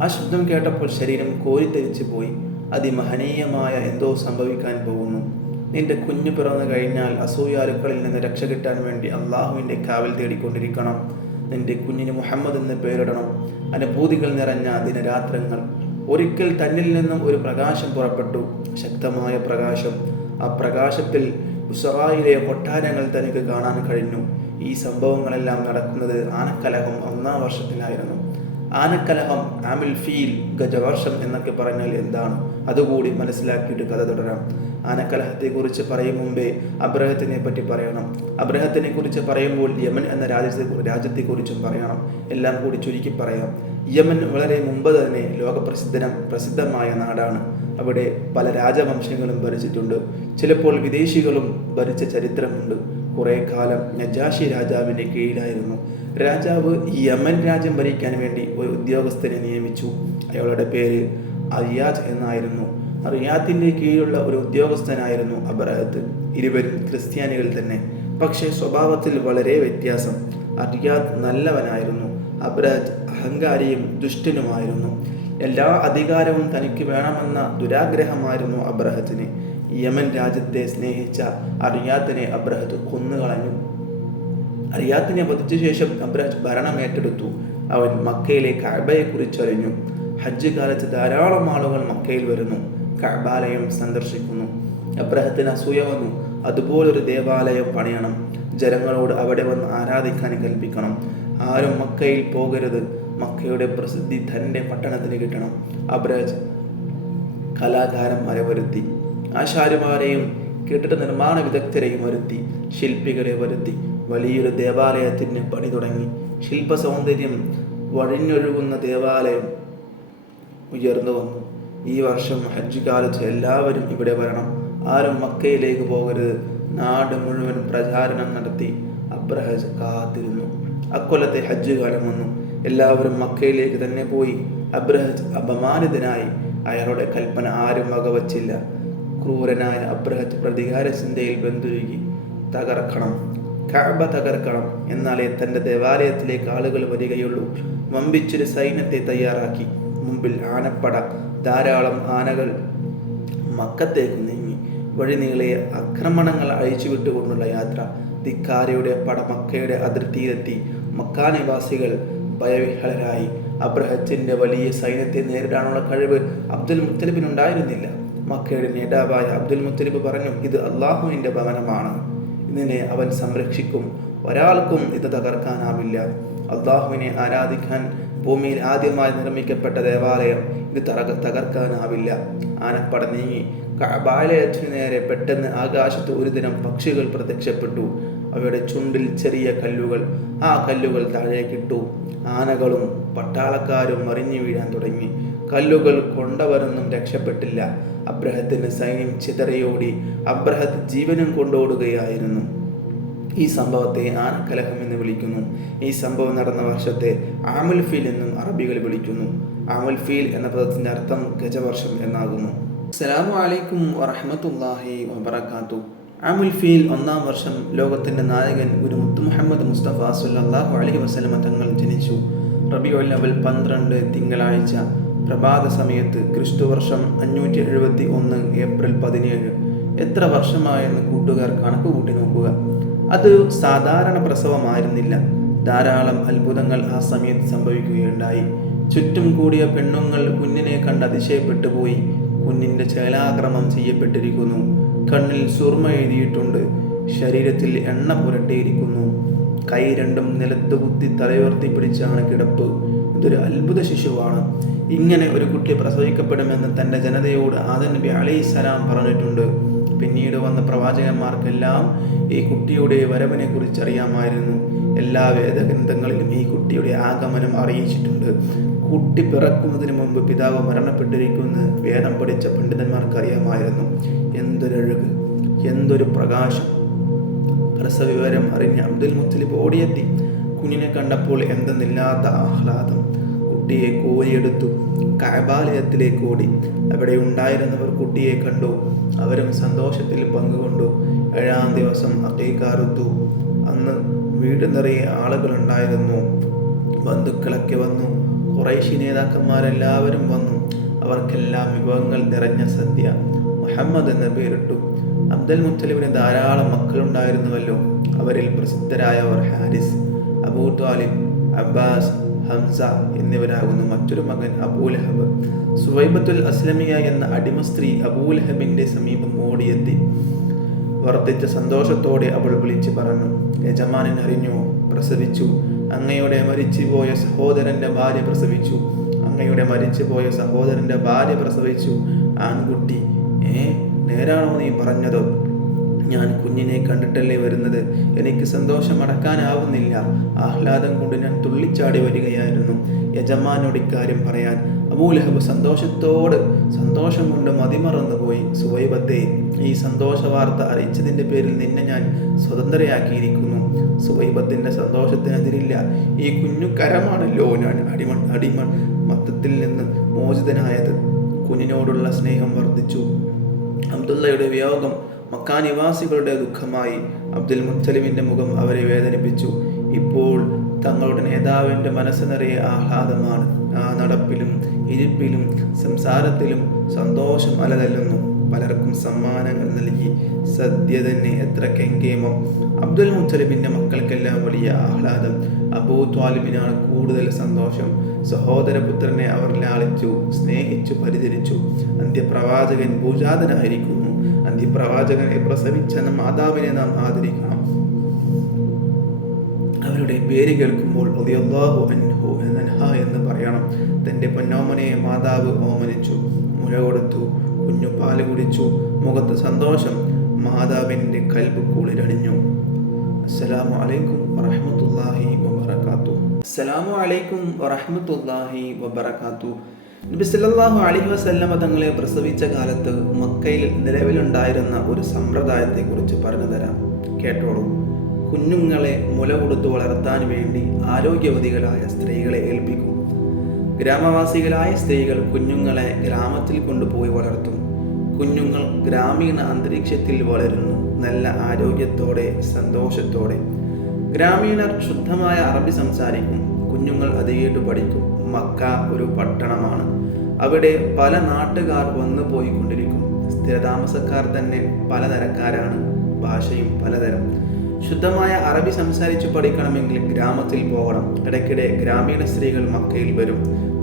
ആ ശബ്ദം കേട്ടപ്പോൾ ശരീരം കോരിത്തെരിച്ചു പോയി. അതിമഹനീയമായ എന്തോ സംഭവിക്കാൻ പോകുന്നു. നിന്റെ കുഞ്ഞു പിറന്നു കഴിഞ്ഞാൽ അസൂയാലുക്കളിൽ നിന്ന് രക്ഷ കിട്ടാൻ വേണ്ടി അള്ളാഹുവിൻ്റെ കാവൽ തേടിക്കൊണ്ടിരിക്കണം. നിന്റെ കുഞ്ഞിന് മുഹമ്മദ് എന്ന് പേരിടണം. അനുഭൂതികൾ നിറഞ്ഞ ദിനരാത്രങ്ങൾ. ഒരിക്കൽ തന്നിൽ നിന്നും ഒരു പ്രകാശം പുറപ്പെട്ടു, ശക്തമായ പ്രകാശം. ആ പ്രകാശത്തിൽ ബുസ്റയിലെ കൊട്ടാരങ്ങൾ തനിക്ക് കാണാൻ കഴിഞ്ഞു. ഈ സംഭവങ്ങളെല്ലാം നടക്കുന്നത് ആനക്കലഹം 1-ാം വർഷത്തിലായിരുന്നു. ആനക്കലഹം, ആമുൽ ഫീൽ, ഗജവർഷം എന്നൊക്കെ പറഞ്ഞാൽ എന്താണ്, അതുകൂടി മനസ്സിലാക്കിയിട്ട് കഥ തുടരാം. ആനക്കലഹത്തെക്കുറിച്ച് പറയും മുമ്പേ അബ്രഹത്തിനെ പറ്റി പറയണം. അബ്രഹത്തിനെ കുറിച്ച് പറയുമ്പോൾ യമൻ എന്ന രാജ്യത്തെക്കുറിച്ചും പറയണം. എല്ലാം കൂടി ചുരുക്കി പറയാം. യമൻ വളരെ മുമ്പ് തന്നെ പ്രസിദ്ധമായ നാടാണ്. അവിടെ പല രാജവംശങ്ങളും ഭരിച്ചിട്ടുണ്ട്. ചിലപ്പോൾ വിദേശികളും ഭരിച്ച ചരിത്രമുണ്ട്. കുറെ കാലം നജാഷി രാജാവിൻ്റെ കീഴിലായിരുന്നു. രാജാവ് യമൻ രാജ്യം ഭരിക്കാൻ വേണ്ടി ഒരു ഉദ്യോഗസ്ഥനെ നിയമിച്ചു. അയാളുടെ പേര് അറിയാദ് എന്നായിരുന്നു. റിയാദിൻ്റെ കീഴിലുള്ള ഒരു ഉദ്യോഗസ്ഥനായിരുന്നു അബ്രഹത്ത്. ഇരുവരും ക്രിസ്ത്യാനികൾ തന്നെ, പക്ഷേ സ്വഭാവത്തിൽ വളരെ വ്യത്യാസം. റിയാദ് നല്ലവനായിരുന്നു, അബ്രഹത്ത് അഹങ്കാരിയും ദുഷ്ടനുമായിരുന്നു. എല്ലാ അധികാരവും തനിക്ക് വേണമെന്ന ദുരാഗ്രഹമായിരുന്നു അബ്രഹത്തിന്. യമൻ രാജ്യത്തെ സ്നേഹിച്ച റിയാദിനെ അബ്രഹത്ത് കൊന്നുകളഞ്ഞു. റിയാദിനെ വധിച്ച ശേഷം അബ്രഹത്ത് ഭരണം ഏറ്റെടുത്തു. അവൻ മക്കയിലെ കഅബയെക്കുറിച്ചറിഞ്ഞു. ഹജ്ജ് കാലത്ത് ധാരാളം ആളുകൾ മക്കയിൽ വരുന്നു, കഅബാലയം സന്ദർശിക്കുന്നു. അബ്രഹത്തിന് അസൂയ വന്നു. അതുപോലൊരു ദേവാലയം പണിയണം, ജനങ്ങളോട് അവിടെ വന്ന് ആരാധിക്കാൻ കൽപ്പിക്കണം. ആരും മക്കയിൽ പോകരുത്, മക്കയുടെ പ്രസിദ്ധി തൻ്റെ പട്ടണത്തിന് കിട്ടണം. അബ്രഹത്ത് കലാകാരന്മാരെ വരുത്തി, ആശാരിമാരെയും കെട്ടിട നിർമ്മാണ വിദഗ്ധരെയും വരുത്തി, ശില്പികളെ വരുത്തി. വലിയൊരു ദേവാലയത്തിന് പണി തുടങ്ങി. ശില്പ സൗന്ദര്യം വഴിഞ്ഞൊഴുകുന്ന ദേവാലയം ഉയർന്നു വന്നു. ഈ വർഷം ഹജ്ജ് കാലത്ത് എല്ലാവരും ഇവിടെ വരണം, ആരും മക്കയിലേക്ക് പോകരുത്. നാട് മുഴുവൻ പ്രചാരണം നടത്തി. അബ്രഹത്ത് കാത്തിരുന്നു. അക്കൊല്ലത്തെ ഹജ്ജ് കാലം വന്നു. എല്ലാവരും മക്കയിലേക്ക് തന്നെ പോയി. അബ്രഹത്ത് അപമാനിതനായി. അയാളുടെ കൽപ്പന ആരും വകവച്ചില്ല. ക്രൂരനായ അബ്രഹത്ത് പ്രതികാര ചിന്തയിൽ ബന്ധുരുകി. തകർക്കണം, കഅബ തകർക്കണം, എന്നാലേ തൻ്റെ ദേവാലയത്തിലേക്ക് ആളുകൾ വരികയുള്ളൂ. വമ്പിച്ചൊരു സൈന്യത്തെ തയ്യാറാക്കി. മുമ്പിൽ ആനപ്പട, ധാരാളം ആനകൾ മക്കത്തേക്ക് നീങ്ങി. വഴിനീളെ ആക്രമണങ്ങൾ അഴിച്ചുവിട്ടുകൊണ്ടുള്ള യാത്ര. ധിക്കാരിയുടെ പട മക്കയുടെ അതിർത്തിയിലെത്തി. മക്കാ നിവാസികൾ ഭയവിഹ്വലരായി. അബ്രഹത്തിന്റെ വലിയ സൈന്യത്തെ നേരിടാനുള്ള കഴിവ് അബ്ദുൽ മുത്തലിബിനുണ്ടായിരുന്നില്ല. മക്കയുടെ നേതാവായ അബ്ദുൽ മുത്തലിബ് പറഞ്ഞു, ഇത് അള്ളാഹുവിൻ്റെ ഭവനമാണ്, ഇതിനെ അവൻ സംരക്ഷിക്കും, ഒരാൾക്കും ഇത് തകർക്കാനാവില്ല. അള്ളാഹുവിനെ ആരാധിക്കാൻ ഭൂമിയിൽ ആദ്യമായി നിർമ്മിക്കപ്പെട്ട ദേവാലയം, ഇത് തകർക്കാനാവില്ല. ആനപ്പട നീങ്ങി. കഅബാലയത്തിനു നേരെ പെട്ടെന്ന് ആകാശത്ത് ഒരു ദിനം പക്ഷികൾ പ്രത്യക്ഷപ്പെട്ടു. അവയുടെ ചുണ്ടിൽ ചെറിയ കല്ലുകൾ. ആ കല്ലുകൾ താഴേക്കിട്ടു. ആനകളും പട്ടാളക്കാരും മറിഞ്ഞു വീഴാൻ തുടങ്ങി. കല്ലുകൾ കൊണ്ടവരൊന്നും രക്ഷപ്പെട്ടില്ല. അബ്രഹത്തിന്റെ സൈന്യം ചിതറിയോടി. അബ്രഹത്ത് ജീവനും കൊണ്ടോടുകയായിരുന്നു. ഈ സംഭവത്തെ ആനക്കലഹം എന്ന് വിളിക്കുന്നു. ഈ സംഭവം നടന്ന വർഷത്തെ ആമുൽ ഫീൽ എന്നും അറബികൾ വിളിക്കുന്നു. ആമുൽ ഫീൽ എന്ന പദത്തിന്റെ അർത്ഥം ഗജവർഷം എന്നാകുന്നു. അസ്സലാമു അലൈക്കും വറഹ്മത്തുള്ളാഹി വബറകാതുഹു. ആമുൽ ഫീൽ 1-ാം വർഷം ലോകത്തിന്റെ നായകൻ ഒരു മുത്ത് മുഹമ്മദ് മുസ്തഫ സ്വല്ലല്ലാഹു അലൈഹി വസല്ലമ തങ്ങൾ ജനിച്ചു. റബീഉൽ അവൽ 12 തിങ്കളാഴ്ച പ്രഭാത സമയത്ത്, ക്രിസ്തുവർഷം 571 ഏപ്രിൽ 17. എത്ര വർഷമായെന്ന് കൂട്ടുകാർ കണക്ക് കൂട്ടി നോക്കുക. അത് സാധാരണ പ്രസവമായിരുന്നില്ല. ധാരാളം അത്ഭുതങ്ങൾ ആ സമയത്ത് സംഭവിക്കുകയുണ്ടായി. ചുറ്റും കൂടിയ പെണ്ണുങ്ങൾ കുഞ്ഞിനെ കണ്ട് അതിശയപ്പെട്ടു പോയി. കുഞ്ഞിന്റെ ചേലാക്രമം ചെയ്യപ്പെട്ടിരിക്കുന്നു. കണ്ണിൽ സുർമ എഴുതിയിട്ടുണ്ട്. ശരീരത്തിൽ എണ്ണ പുരട്ടിയിരിക്കുന്നു. കൈ രണ്ടും നിലത്ത് കുത്തി തലയുയർത്തി പിടിച്ചാണ് കിടപ്പ്. ഇതൊരു അത്ഭുത ശിശുവാണ്. ഇങ്ങനെ ഒരു കുട്ടി പ്രസവിക്കപ്പെടുമെന്ന് തൻ്റെ ജനതയോട് ആദം നബി അലൈഹിസ്സലാം പറഞ്ഞിട്ടുണ്ട്. പിന്നീട് വന്ന പ്രവാചകന്മാർക്കെല്ലാം ഈ കുട്ടിയുടെ വരവിനെ കുറിച്ച് അറിയാമായിരുന്നു. എല്ലാ വേദഗ്രന്ഥങ്ങളിലും ഈ കുട്ടിയുടെ ആഗമനം അറിയിച്ചിട്ടുണ്ട്. കുട്ടി പിറക്കുന്നതിന് മുമ്പ് പിതാവ് മരണപ്പെട്ടിരിക്കുമെന്ന് വേദം പഠിച്ച പണ്ഡിതന്മാർക്ക് അറിയാമായിരുന്നു. എന്തൊരഴക്, എന്തൊരു പ്രകാശം! പ്രസവവിവരം അറിഞ്ഞ അബ്ദുൽ മുത്തലിബ് ഓടിയെത്തി. കുഞ്ഞിനെ കണ്ടപ്പോൾ എന്തെന്നില്ലാത്ത ആഹ്ലാദം. കുട്ടിയെ കോരിയെടുത്തു. കഅബാലയത്തിലേക്ക് ഓടി. അവിടെ ഉണ്ടായിരുന്നവർ കുട്ടിയെ കണ്ടു. അവരും സന്തോഷത്തിൽ പങ്കുകൊണ്ടു. 7-ാം ദിവസം അഖീഖ അറുത്തു. അന്ന് വീട് നിറയെ ആളുകളുണ്ടായിരുന്നു. ബന്ധുക്കളൊക്കെ വന്നു. ഖുറൈശി നേതാക്കന്മാരെല്ലാവരും വന്നു. അവർക്കെല്ലാം വിഭവങ്ങൾ നിറഞ്ഞ സദ്യ. മുഹമ്മദ് എന്ന പേരിട്ടു. അബ്ദുൽ മുത്തലിബിന് ധാരാളം മക്കളുണ്ടായിരുന്നുവല്ലോ. അവരിൽ പ്രസിദ്ധരായവർ ഹാരിസ്, അബൂ ത്വാലിബ്, അബ്ബാസ്, ഹംസ എന്നിവരാകുന്നു മറ്റൊരു മകൻ അബൂലഹബ്. സുവൈബത്തുൽ അസ്ലമിയ എന്ന അടിമ സ്ത്രീ അബൂലഹബിന്റെ സമീപം ഓടിയെത്തി. വർദ്ധിച്ച സന്തോഷത്തോടെ അവൾ വിളിച്ചു പറഞ്ഞു, യജമാനൻ അറിഞ്ഞു, പ്രസവിച്ചു. അങ്ങയുടെ മരിച്ചുപോയ സഹോദരന്റെ ഭാര്യ പ്രസവിച്ചു. അങ്ങയുടെ മരിച്ചുപോയ സഹോദരന്റെ ഭാര്യ പ്രസവിച്ചു. ആൺകുട്ടി. നേരാണോ നീ പറഞ്ഞത്? ഞാൻ കുഞ്ഞിനെ കണ്ടിട്ടല്ലേ വരുന്നത്. എനിക്ക് സന്തോഷം അടക്കാനാവുന്നില്ല. ആഹ്ലാദം കൊണ്ട് ഞാൻ തുള്ളിച്ചാടി വരികയായിരുന്നു. യജമാനോട് ഇക്കാര്യം പറയാൻ അബൂലഹബ് സന്തോഷം കൊണ്ട് മതിമറന്നുപോയി. സുവൈബത്തെ, ഈ സന്തോഷ വാർത്ത അറിയിച്ചതിന്റെ പേരിൽ നിന്നെ ഞാൻ സ്വതന്ത്രയാക്കിയിരിക്കുന്നു. സുവൈബത്തിന്റെ സന്തോഷത്തിനെതിരില്ല. ഈ കുഞ്ഞു കരമാണല്ലോ ഞാൻ അടിമ മത്തത്തിൽ നിന്ന് മോചിതനായത്. കുഞ്ഞിനോടുള്ള സ്നേഹം വർദ്ധിച്ചു. അബ്ദുള്ളയുടെ വിയോഗം മക്കാ നിവാസികളുടെ ദുഃഖമായി. അബ്ദുൽ മുത്തലിബിന്റെ മുഖം അവരെ വേദനിപ്പിച്ചു. ഇപ്പോൾ തങ്ങളുടെ നേതാവിന്റെ മനസ്സ് നിറയെ ആഹ്ലാദമാണ്. ആ നടപ്പിലും ഇരിപ്പിലും സംസാരത്തിലും സന്തോഷം അലതല്ലുന്നു. പലർക്കും സമ്മാനങ്ങൾ നൽകി. സദ്യ തന്നെ എത്ര കെങ്കേമം. അബ്ദുൽ മുത്തലിബിന്റെ മക്കൾക്കെല്ലാം വലിയ ആഹ്ലാദം. അബൂ ത്വാലിബിനാണ് കൂടുതൽ സന്തോഷം. സഹോദരപുത്രനെ അവർ ലാളിച്ചു, സ്നേഹിച്ചു, പരിചരിച്ചു. അന്ത്യപ്രവാചകൻ ഭൂജാതനായിരിക്കുന്നു. അന്ത്യപ്രവാചകനെ പ്രസവിച്ച മാതാവിനെ നാം ആദരിക്കണം. അവരുടെ പേര് കേൾക്കുമ്പോൾ റളിയല്ലാഹു അൻഹു എന്ന് പറയണം. തൻ്റെ പൊന്നോമനെ മാതാവ് ഓമനിച്ചു, മുല കൊടുത്തു, കുഞ്ഞു പാല് കുടിച്ചു. മുഖത്ത് സന്തോഷം. മാതാവിൻ്റെ കൽബ് കുളിരണിഞ്ഞു. അസ്സലാമു അലൈക്കും വറഹ്മത്തുള്ളാഹി വബറകാതുഹു. അസ്സലാമു അലൈക്കും വറഹ്മത്തുള്ളാഹി വബറകാതുഹു. നബി സല്ലല്ലാഹു അലൈഹി വസല്ലമ തങ്ങളെ പ്രസവിച്ച കാലത്ത് മക്കയിൽ നിലവിലുണ്ടായിരുന്ന ഒരു സമ്പ്രദായത്തെക്കുറിച്ച് പറഞ്ഞു തരാം. കേട്ടോളൂ. കുഞ്ഞുങ്ങളെ മുല കൊടുത്തു വളർത്താൻ വേണ്ടി ആരോഗ്യവതികളായ സ്ത്രീകളെ ഏൽപ്പിക്കും. ഗ്രാമവാസികളായ സ്ത്രീകൾ കുഞ്ഞുങ്ങളെ ഗ്രാമത്തിൽ കൊണ്ടുപോയി വളർത്തും. കുഞ്ഞുങ്ങൾ ഗ്രാമീണ അന്തരീക്ഷത്തിൽ വളരുന്നു, നല്ല ആരോഗ്യത്തോടെ, സന്തോഷത്തോടെ. ഗ്രാമീണർ ശുദ്ധമായ അറബി സംസാരിക്കും. കുഞ്ഞുങ്ങൾ അത് കേട്ട് പഠിക്കും. മക്ക ഒരു പട്ടണമാണ്. അവിടെ പല നാട്ടുകാർ വന്നു പോയിക്കൊണ്ടിരിക്കും. സ്ഥിരതാമസക്കാർ തന്നെ പലതരക്കാരാണ്. ഭാഷയും പലതരം. ശുദ്ധമായ അറബി സംസാരിച്ചു പഠിക്കണമെങ്കിൽ ഗ്രാമത്തിൽ പോകണം. ഇടയ്ക്കിടെ ഗ്രാമീണ സ്ത്രീകൾ മക്കയിൽ വരും.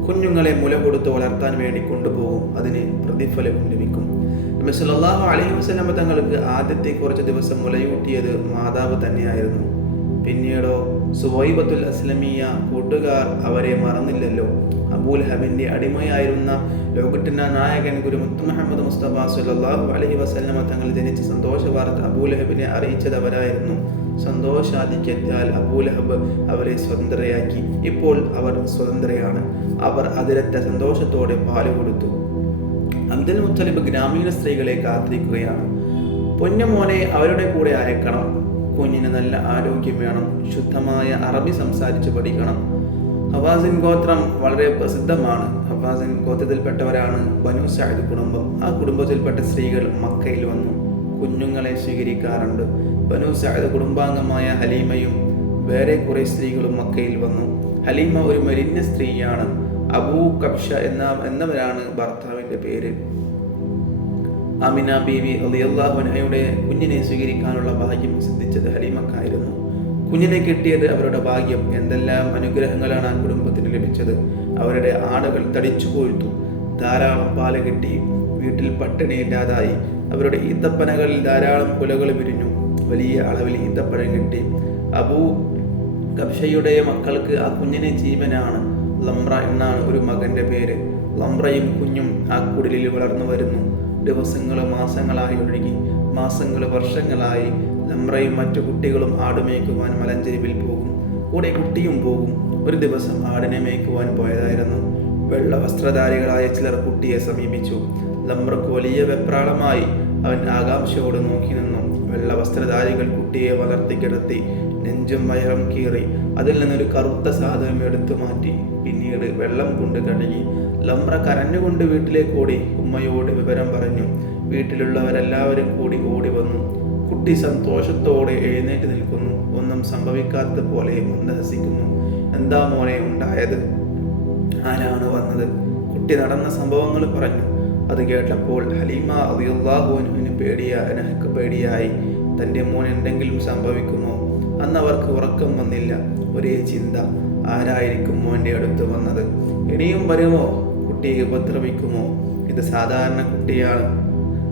കുഞ്ഞുങ്ങളെ മുല കൊടുത്ത് വളർത്താൻ വേണ്ടി കൊണ്ടുപോകും. അതിന് പ്രതിഫലം ലഭിക്കും. നബി സല്ലല്ലാഹു അലൈഹി വസല്ലം തങ്ങൾക്ക് ആദ്യത്തെ കുറച്ച് ദിവസം മുലയൂട്ടിയത് മാതാവ് തന്നെയായിരുന്നു. പിന്നീടോ സുവൈബത്തുൽ അസ്ലമിയ കൂട്ടുകാർ അവരെ മറന്നില്ലല്ലോ. അബൂലഹബിന്റെ അടിമയായിരുന്ന ലോകത്തിന്റെ നായകൻ ഗുരുമുത്ത് മുഹമ്മദ് മുസ്തഫ സല്ലല്ലാഹു അലൈഹി വസല്ലമ തങ്ങൾ ജനിച്ച സന്തോഷ വാർത്ത അബൂലഹബിനെ അറിയിച്ചത് അവരായിരുന്നു. സന്തോഷാധിക്യത്താൽ അബൂലഹബ് അവരെ സ്വതന്ത്രയാക്കി. ഇപ്പോൾ അവർ സ്വതന്ത്രയാണ്. അവർ അതിരറ്റ സന്തോഷത്തോടെ പാല് കൊടുത്തു. അബ്ദുൽ മുത്തലിബ് ഗ്രാമീണ സ്ത്രീകളെ കാത്തിരിക്കുകയാണ്. പൊന്നുമോനെ അവരുടെ കൂടെ അയക്കണം. കുഞ്ഞിന് നല്ല ആരോഗ്യം വേണം. ശുദ്ധമായ അറബി സംസാരിച്ച് പഠിക്കണം. ഹവാസിൻ ഗോത്രം വളരെ പ്രസിദ്ധമാണ്. ഹവാസിൻ ഗോത്രത്തിൽപ്പെട്ടവരാണ് ബനു സഅദ് കുടുംബം. ആ കുടുംബത്തിൽപ്പെട്ട സ്ത്രീകൾ മക്കയിൽ വന്നു കുഞ്ഞുങ്ങളെ സ്വീകരിക്കാറുണ്ട്. ബനു സഅദ് കുടുംബാംഗമായ ഹലീമയും വേറെ കുറെ സ്ത്രീകളും മക്കയിൽ വന്നു. ഹലീമ ഒരു മെലിഞ്ഞ സ്ത്രീയാണ്. അബൂ കബ്ഷ എന്നവരാണ് ഭർത്താവിന്റെ പേര്. ആമിന ബീവി റളിയല്ലാഹു അൻഹയുടെ കുഞ്ഞിനെ സ്വീകരിക്കാനുള്ള ഭാഗ്യം സിദ്ധിച്ചത് ഹലീമക്കായിരുന്നു. കുഞ്ഞിനെ കിട്ടിയത് അവരുടെ ഭാഗ്യം. എന്തെല്ലാം അനുഗ്രഹങ്ങളാണ് ആ കുടുംബത്തിന് ലഭിച്ചത്. അവരുടെ ആടുകൾ തടിച്ചു കൊഴുത്തു. ധാരാളം പാല് കിട്ടി. വീട്ടിൽ പട്ടിണിയില്ലാതായി. അവരുടെ ഈത്തപ്പനകളിൽ ധാരാളം കുലകൾ വിരിഞ്ഞു. വലിയ അളവിൽ ഈത്തപ്പഴം കിട്ടി. അബൂ കബ്ഷയുടെ മക്കൾക്ക് ആ കുഞ്ഞിനെ ജീവനാണ്. ലംറ എന്നാണ് ഒരു മകന്റെ പേര്. ലംറയും കുഞ്ഞും ആ കുടിലിൽ വളർന്നു വരുന്നു. ദിവസങ്ങൾ മാസങ്ങളായി ഒഴുകി. മാസങ്ങൾ വർഷങ്ങളായി. ലംറയും മറ്റു കുട്ടികളും ആടുമേക്കുവാൻ മലഞ്ചെരിവിൽ പോകും. കൂടെ കുട്ടിയും പോകും. ഒരു ദിവസം ആടിനെ മേയ്ക്കുവാൻ പോയതായിരുന്നു. വെള്ള വസ്ത്രധാരികളായ ചിലർ കുട്ടിയെ സമീപിച്ചു. ലംറക്ക് വലിയ വെപ്രാളമായി. അവൻ ആകാംക്ഷയോട് നോക്കി നിന്നു. വെള്ള വസ്ത്രധാരികൾ കുട്ടിയെ വളർത്തിക്കിടത്തി. നെഞ്ചും വയറും കീറി അതിൽ നിന്നൊരു കറുത്ത സാധനം എടുത്തു മാറ്റി. പിന്നീട് വെള്ളം കൊണ്ട് കഴുകി. ലംറ കരഞ്ഞുകൊണ്ട് വീട്ടിലേക്ക് ഓടി. ഉമ്മയോട് വിവരം പറഞ്ഞു. വീട്ടിലുള്ളവരെല്ലാവരും കൂടി ഓടി വന്നു. കുട്ടി സന്തോഷത്തോടെ എഴുന്നേറ്റ് നിൽക്കുന്നു. ഒന്നും സംഭവിക്കാത്ത പോലെ മന്ദഹസിക്കുന്നു. എന്താ മോനെ ഉണ്ടായത്? ആരാണ് വന്നത്? കുട്ടി നടന്ന സംഭവങ്ങൾ പറഞ്ഞു. അത് കേട്ടപ്പോൾ ഹലീമ റളിയല്ലാഹു അൻഹുവിന് പേടിയായി. തൻ്റെ മോൻ എന്തെങ്കിലും സംഭവിക്കുമോ? അന്ന് അവർക്ക് ഉറക്കം വന്നില്ല. ഒരേ ചിന്ത. ആരായിരിക്കും മോൻ്റെ അടുത്ത് വന്നത്? ഇനിയും വരുമോ? കുട്ടിയെ ഉപദ്രവിക്കുമോ? ഇത് സാധാരണ കുട്ടിയാണ്,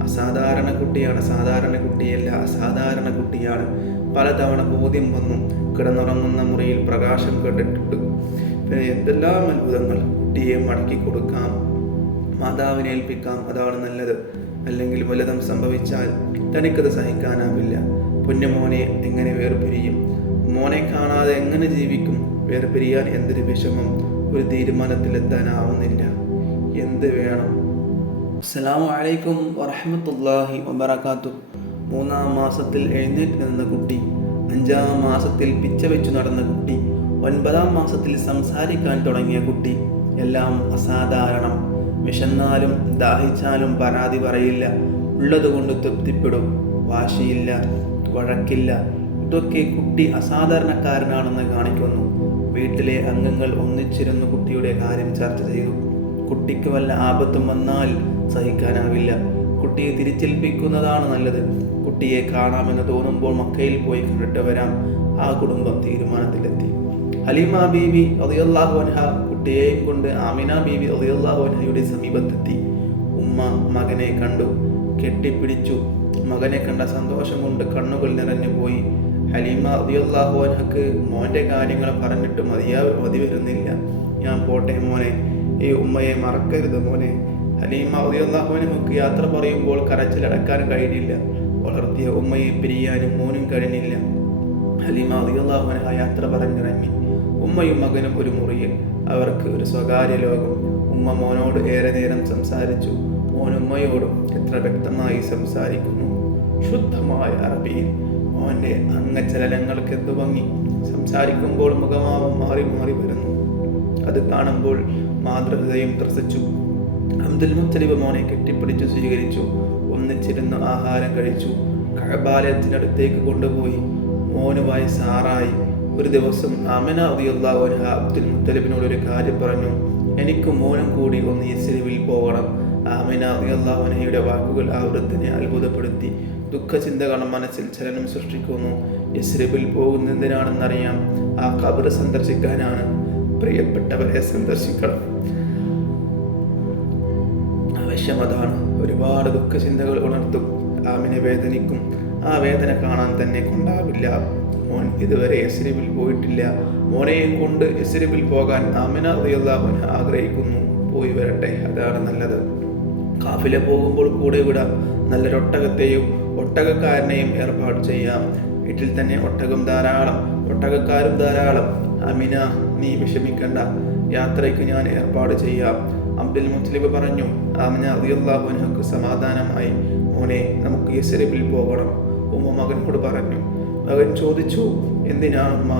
അസാധാരണ കുട്ടിയാണ്. സാധാരണ കുട്ടിയല്ല, അസാധാരണ കുട്ടിയാണ്. പലതവണ ബോധ്യം വന്നു. കിടന്നുറങ്ങുന്ന മുറിയിൽ പ്രകാശം കണ്ടിട്ടുണ്ട്. പിന്നെ എന്തെല്ലാം അത്ഭുതങ്ങൾ! കുട്ടിയെ മടക്കി കൊടുക്കാം, മാതാവിനെ ഏൽപ്പിക്കാം, അതാണ് നല്ലത്. അല്ലെങ്കിൽ വല്ലതും സംഭവിച്ചാൽ തനിക്കത് സഹിക്കാനാവില്ല. പൊന്നുമോനെ എങ്ങനെ വേർപിരിയും? മോനെ കാണാതെ എങ്ങനെ ജീവിക്കും? വേർപിരിയാൻ എന്തൊരു വിഷമം! ഒരു തീരുമാനത്തിലെത്താനാവുന്നില്ല. എന്ത് വേണം? അസ്സലാമു അലൈക്കും വറഹ്മത്തുള്ളാഹി വബറകാതുഹു. 3-ാം മാസത്തിൽ എഴുന്നേറ്റ് നിന്ന കുട്ടി, 5-ാം മാസത്തിൽ പിച്ച വെച്ചു നടന്ന കുട്ടി, 9-ാം മാസത്തിൽ സംസാരിക്കാൻ തുടങ്ങിയ കുട്ടി. എല്ലാം അസാധാരണം. വിശന്നാലും ദാഹിച്ചാലും പരാതി പറയില്ല, ഉള്ളതുകൊണ്ട് തൃപ്തിപ്പെടും. വാശിയില്ല, വഴക്കില്ല. ഇതൊക്കെ കുട്ടി അസാധാരണക്കാരനാണെന്ന് കാണിക്കുന്നു. വീട്ടിലെ അംഗങ്ങൾ ഒന്നിച്ചിരുന്ന് കുട്ടിയുടെ കാര്യം ചർച്ച ചെയ്തു. കുട്ടിക്ക് വല്ല ആപത്തും വന്നാൽ സഹിക്കാനാവില്ല. കുട്ടിയെ തിരിച്ചേൽപ്പിക്കുന്നതാണ് നല്ലത്. കുട്ടിയെ കാണാമെന്ന് തോന്നുമ്പോൾ മക്കയിൽ പോയി കണ്ടിട്ട് വരാം. ആ കുടുംബം തീരുമാനത്തിലെത്തി. ഹലീമ ബീവി റളിയല്ലാഹു അൻഹ കുട്ടിയെയും കൊണ്ട് ആമിന ബീവി റളിയല്ലാഹു അൻഹയുടെ സമീപത്തെത്തി. ഉമ്മ മകനെ കണ്ടു, കെട്ടിപ്പിടിച്ചു. മകനെ കണ്ട സന്തോഷം കൊണ്ട് കണ്ണുകൾ നിറഞ്ഞു പോയി. ഹലീമ റളിയല്ലാഹു അൻഹക്ക് മോൻ്റെ കാര്യങ്ങൾ പറഞ്ഞിട്ട് മതി വരുന്നില്ല. ഞാൻ പോട്ടെ മോനെ, ഈ ഉമ്മയെ മറക്കരുത് മോനെ. ഹലീമ റളിയല്ലാഹു അൻഹക്ക് യാത്ര പറയുമ്പോൾ കരച്ചിലടക്കാൻ കഴിഞ്ഞില്ല. വളർത്തിയ ഉമ്മയെ പിരിയാനും മോനും കഴിഞ്ഞില്ല. ഹലീമ റളിയല്ലാഹു അൻഹ യാത്ര പറഞ്ഞിറങ്ങി. ഉമ്മയും മകനും ഒരു മുറിയിൽ. അവർക്ക് ഒരു സ്വകാര്യ ലോകം. ഉമ്മ മോനോട് ഏറെ നേരം സംസാരിച്ചു. മോൻ ഉമ്മയോടും എത്ര വ്യക്തമായി സംസാരിക്കുന്നു, ശുദ്ധമായ അറബിയിൽ. മോൻ്റെ അംഗചലനങ്ങൾക്ക് എന്തു ഭംഗി! സംസാരിക്കുമ്പോൾ മുഖഭാവം മാറി മാറി വരുന്നു. അത് കാണുമ്പോൾ മാതൃഹൃദയം ത്രസിച്ചു. അബ്ദുൽ മുത്തലിബ് മോനെ കെട്ടിപ്പിടിച്ചു സ്വീകരിച്ചു. ഒന്നിച്ചിരുന്ന് ആഹാരം കഴിച്ചു. കഅബാലയത്തിനടുത്തേക്ക് കൊണ്ടുപോയി. മോന് വയസ്സാറായി. ഒരു ദിവസം ആമിന റളിയല്ലാഹു അൻഹ അബ്ദുൽ മുത്തലിബിനോട് ഒരു കാര്യം പറഞ്ഞു. എനിക്ക് മോനും കൂടി ഒന്ന് യസ്രിബിൽ പോകണം. ആമിന റളിയല്ലാഹു അൻഹയുടെ വാക്കുകൾ ആ വൃദ്ധനെ അത്ഭുതപ്പെടുത്തി. ദുഃഖചിന്തകൾ മനസ്സിൽ ചലനം സൃഷ്ടിക്കുന്നു. യസ്രിബിൽ പോകുന്നതിനാണെന്നറിയാം. ആ ഖബർ സന്ദർശിക്കാനാണ്. പ്രിയപ്പെട്ടവരെ സന്ദർശിക്കണം, ആവശ്യമതാണ്. ഒരുപാട് ദുഃഖചിന്തകൾ ഉണർത്തും. ആമിനെ വേദനിക്കും. ആ വേദന കാണാൻ തന്നെ കൊണ്ടാവില്ല. മോൻ ഇതുവരെ യസ്രിബിൽ പോയിട്ടില്ല. മോനെയും കൊണ്ട് യസ്രിബിൽ പോകാൻ ആമിന റളിയല്ലാഹു അൻഹ ആഗ്രഹിക്കുന്നു. പോയി വരട്ടെ, അതാണ് നല്ലത്. കാഫില പോകുമ്പോൾ കൂടെ വിടാം. നല്ലൊരൊട്ടകത്തെയും ഒട്ടകക്കാരനെയും ഏർപ്പാട് ചെയ്യാം. വീട്ടിൽ തന്നെ ഒട്ടകം ധാരാളം, ഒട്ടകക്കാരും ധാരാളം. ആമിന, നീ വിഷമിക്കണ്ട, യാത്രയ്ക്ക് ഞാൻ ഏർപ്പാട് ചെയ്യാം. അബ്ദുൽ മുത്തലിബ് പറഞ്ഞു. ആമിന റളിയല്ലാഹു അൻഹക്ക് സമാധാനമായി. മോനെ, നമുക്ക് യസ്രിബിൽ പോകണം. ഉമ്മ മകനോട് പറഞ്ഞു. മകൻ ചോദിച്ചു, എന്തിനാണ് ഉമ്മ?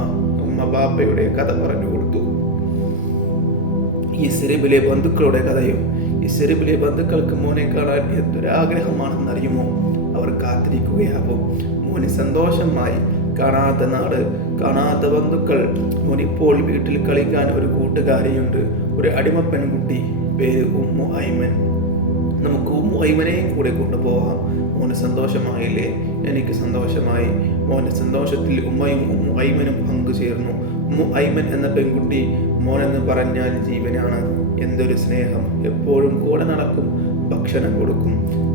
ഉമ്മ ബാപ്പയുടെ കഥ പറഞ്ഞു കൊടുത്തു. യസ്രിബിലെ ബന്ധുക്കളുടെ കഥയും. യസ്രിബിലെ ബന്ധുക്കൾക്ക് മോനെ കാണാൻ എന്തൊരാഗ്രഹമാണെന്നറിയുമോ? അവർ കാത്തിരിക്കുകയാകും. മോന് സന്തോഷമായി. കാണാത്ത നാട്, കാണാത്ത ബന്ധുക്കൾ. മോനിപ്പോൾ വീട്ടിൽ കളിക്കാൻ ഒരു കൂട്ടുകാരിയുണ്ട്, ഒരു അടിമ പെൺകുട്ടി. പേര് ഉമ്മു ഐമൻ. നമുക്ക് ഉമ്മു ഐമനെയും കൂടെ കൊണ്ടുപോകാം. മോന് സന്തോഷമായില്ലേ? എനിക്ക് സന്തോഷമായി. മോൻ്റെ സന്തോഷത്തിൽ ഉമ്മയും ഉമ്മു ഐമനും പങ്കുചേർന്നു. ഉമ്മു ഐമൻ എന്ന പെൺകുട്ടി മോനെന്ന് പറഞ്ഞാൽ ജീവനാണ്. എന്തൊരു സ്നേഹം! എപ്പോഴും കൂടെ നടക്കും, ഭക്ഷണം കൊടുക്കും,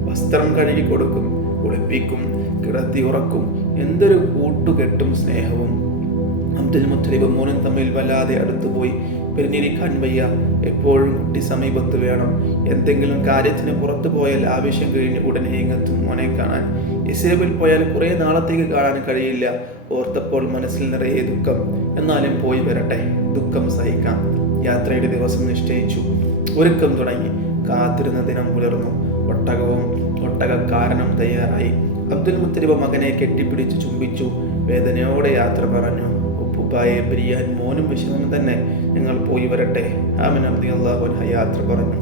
വസ്ത്രം കഴുകി കൊടുക്കും, കുളിപ്പിക്കും, കിടത്തി ഉറക്കും. എന്തൊരു കൂട്ടുകെട്ടും സ്നേഹവും! അബ്ദുൽ മുത്തലിബ് മോനും തമ്മിൽ വല്ലാതെ അടുത്തുപോയി. പിരിഞ്ഞിരിക്കാൻ വയ്യ. എപ്പോഴും കുട്ടി സമീപത്ത് വേണം. എന്തെങ്കിലും കാര്യത്തിന് പുറത്തു പോയാൽ ആവശ്യം കഴിഞ്ഞ് ഉടനെ ഇങ്ങെത്തും മോനെ കാണാൻ. യസ്രിബിൽ പോയാൽ കുറേ നാളത്തേക്ക് കാണാൻ കഴിയില്ല. ഓർത്തപ്പോൾ മനസ്സിൽ നിറയെ ദുഃഖം. എന്നാലും പോയി വരട്ടെ, ദുഃഖം സഹിക്കാം. യാത്രയുടെ ദിവസം നിശ്ചയിച്ചു. ഒരുക്കം തുടങ്ങി. കാത്തിരുന്ന ദിനം പുലർന്നു. ഒട്ടകവും ഒട്ടകക്കാരനും തയ്യാറായി. അബ്ദുൽ മുത്തലിബ് മകനെ കെട്ടിപ്പിടിച്ച് ചുംബിച്ചു. വേദനയോടെ യാത്ര പറഞ്ഞു. ഉപ്പുപ്പായെ പിരിയാൻ മോനും വിഷമം തന്നെ. ഞങ്ങൾ പോയി വരട്ടെ. ആമിന റളിയല്ലാഹു അൻഹ യാത്ര പറഞ്ഞു.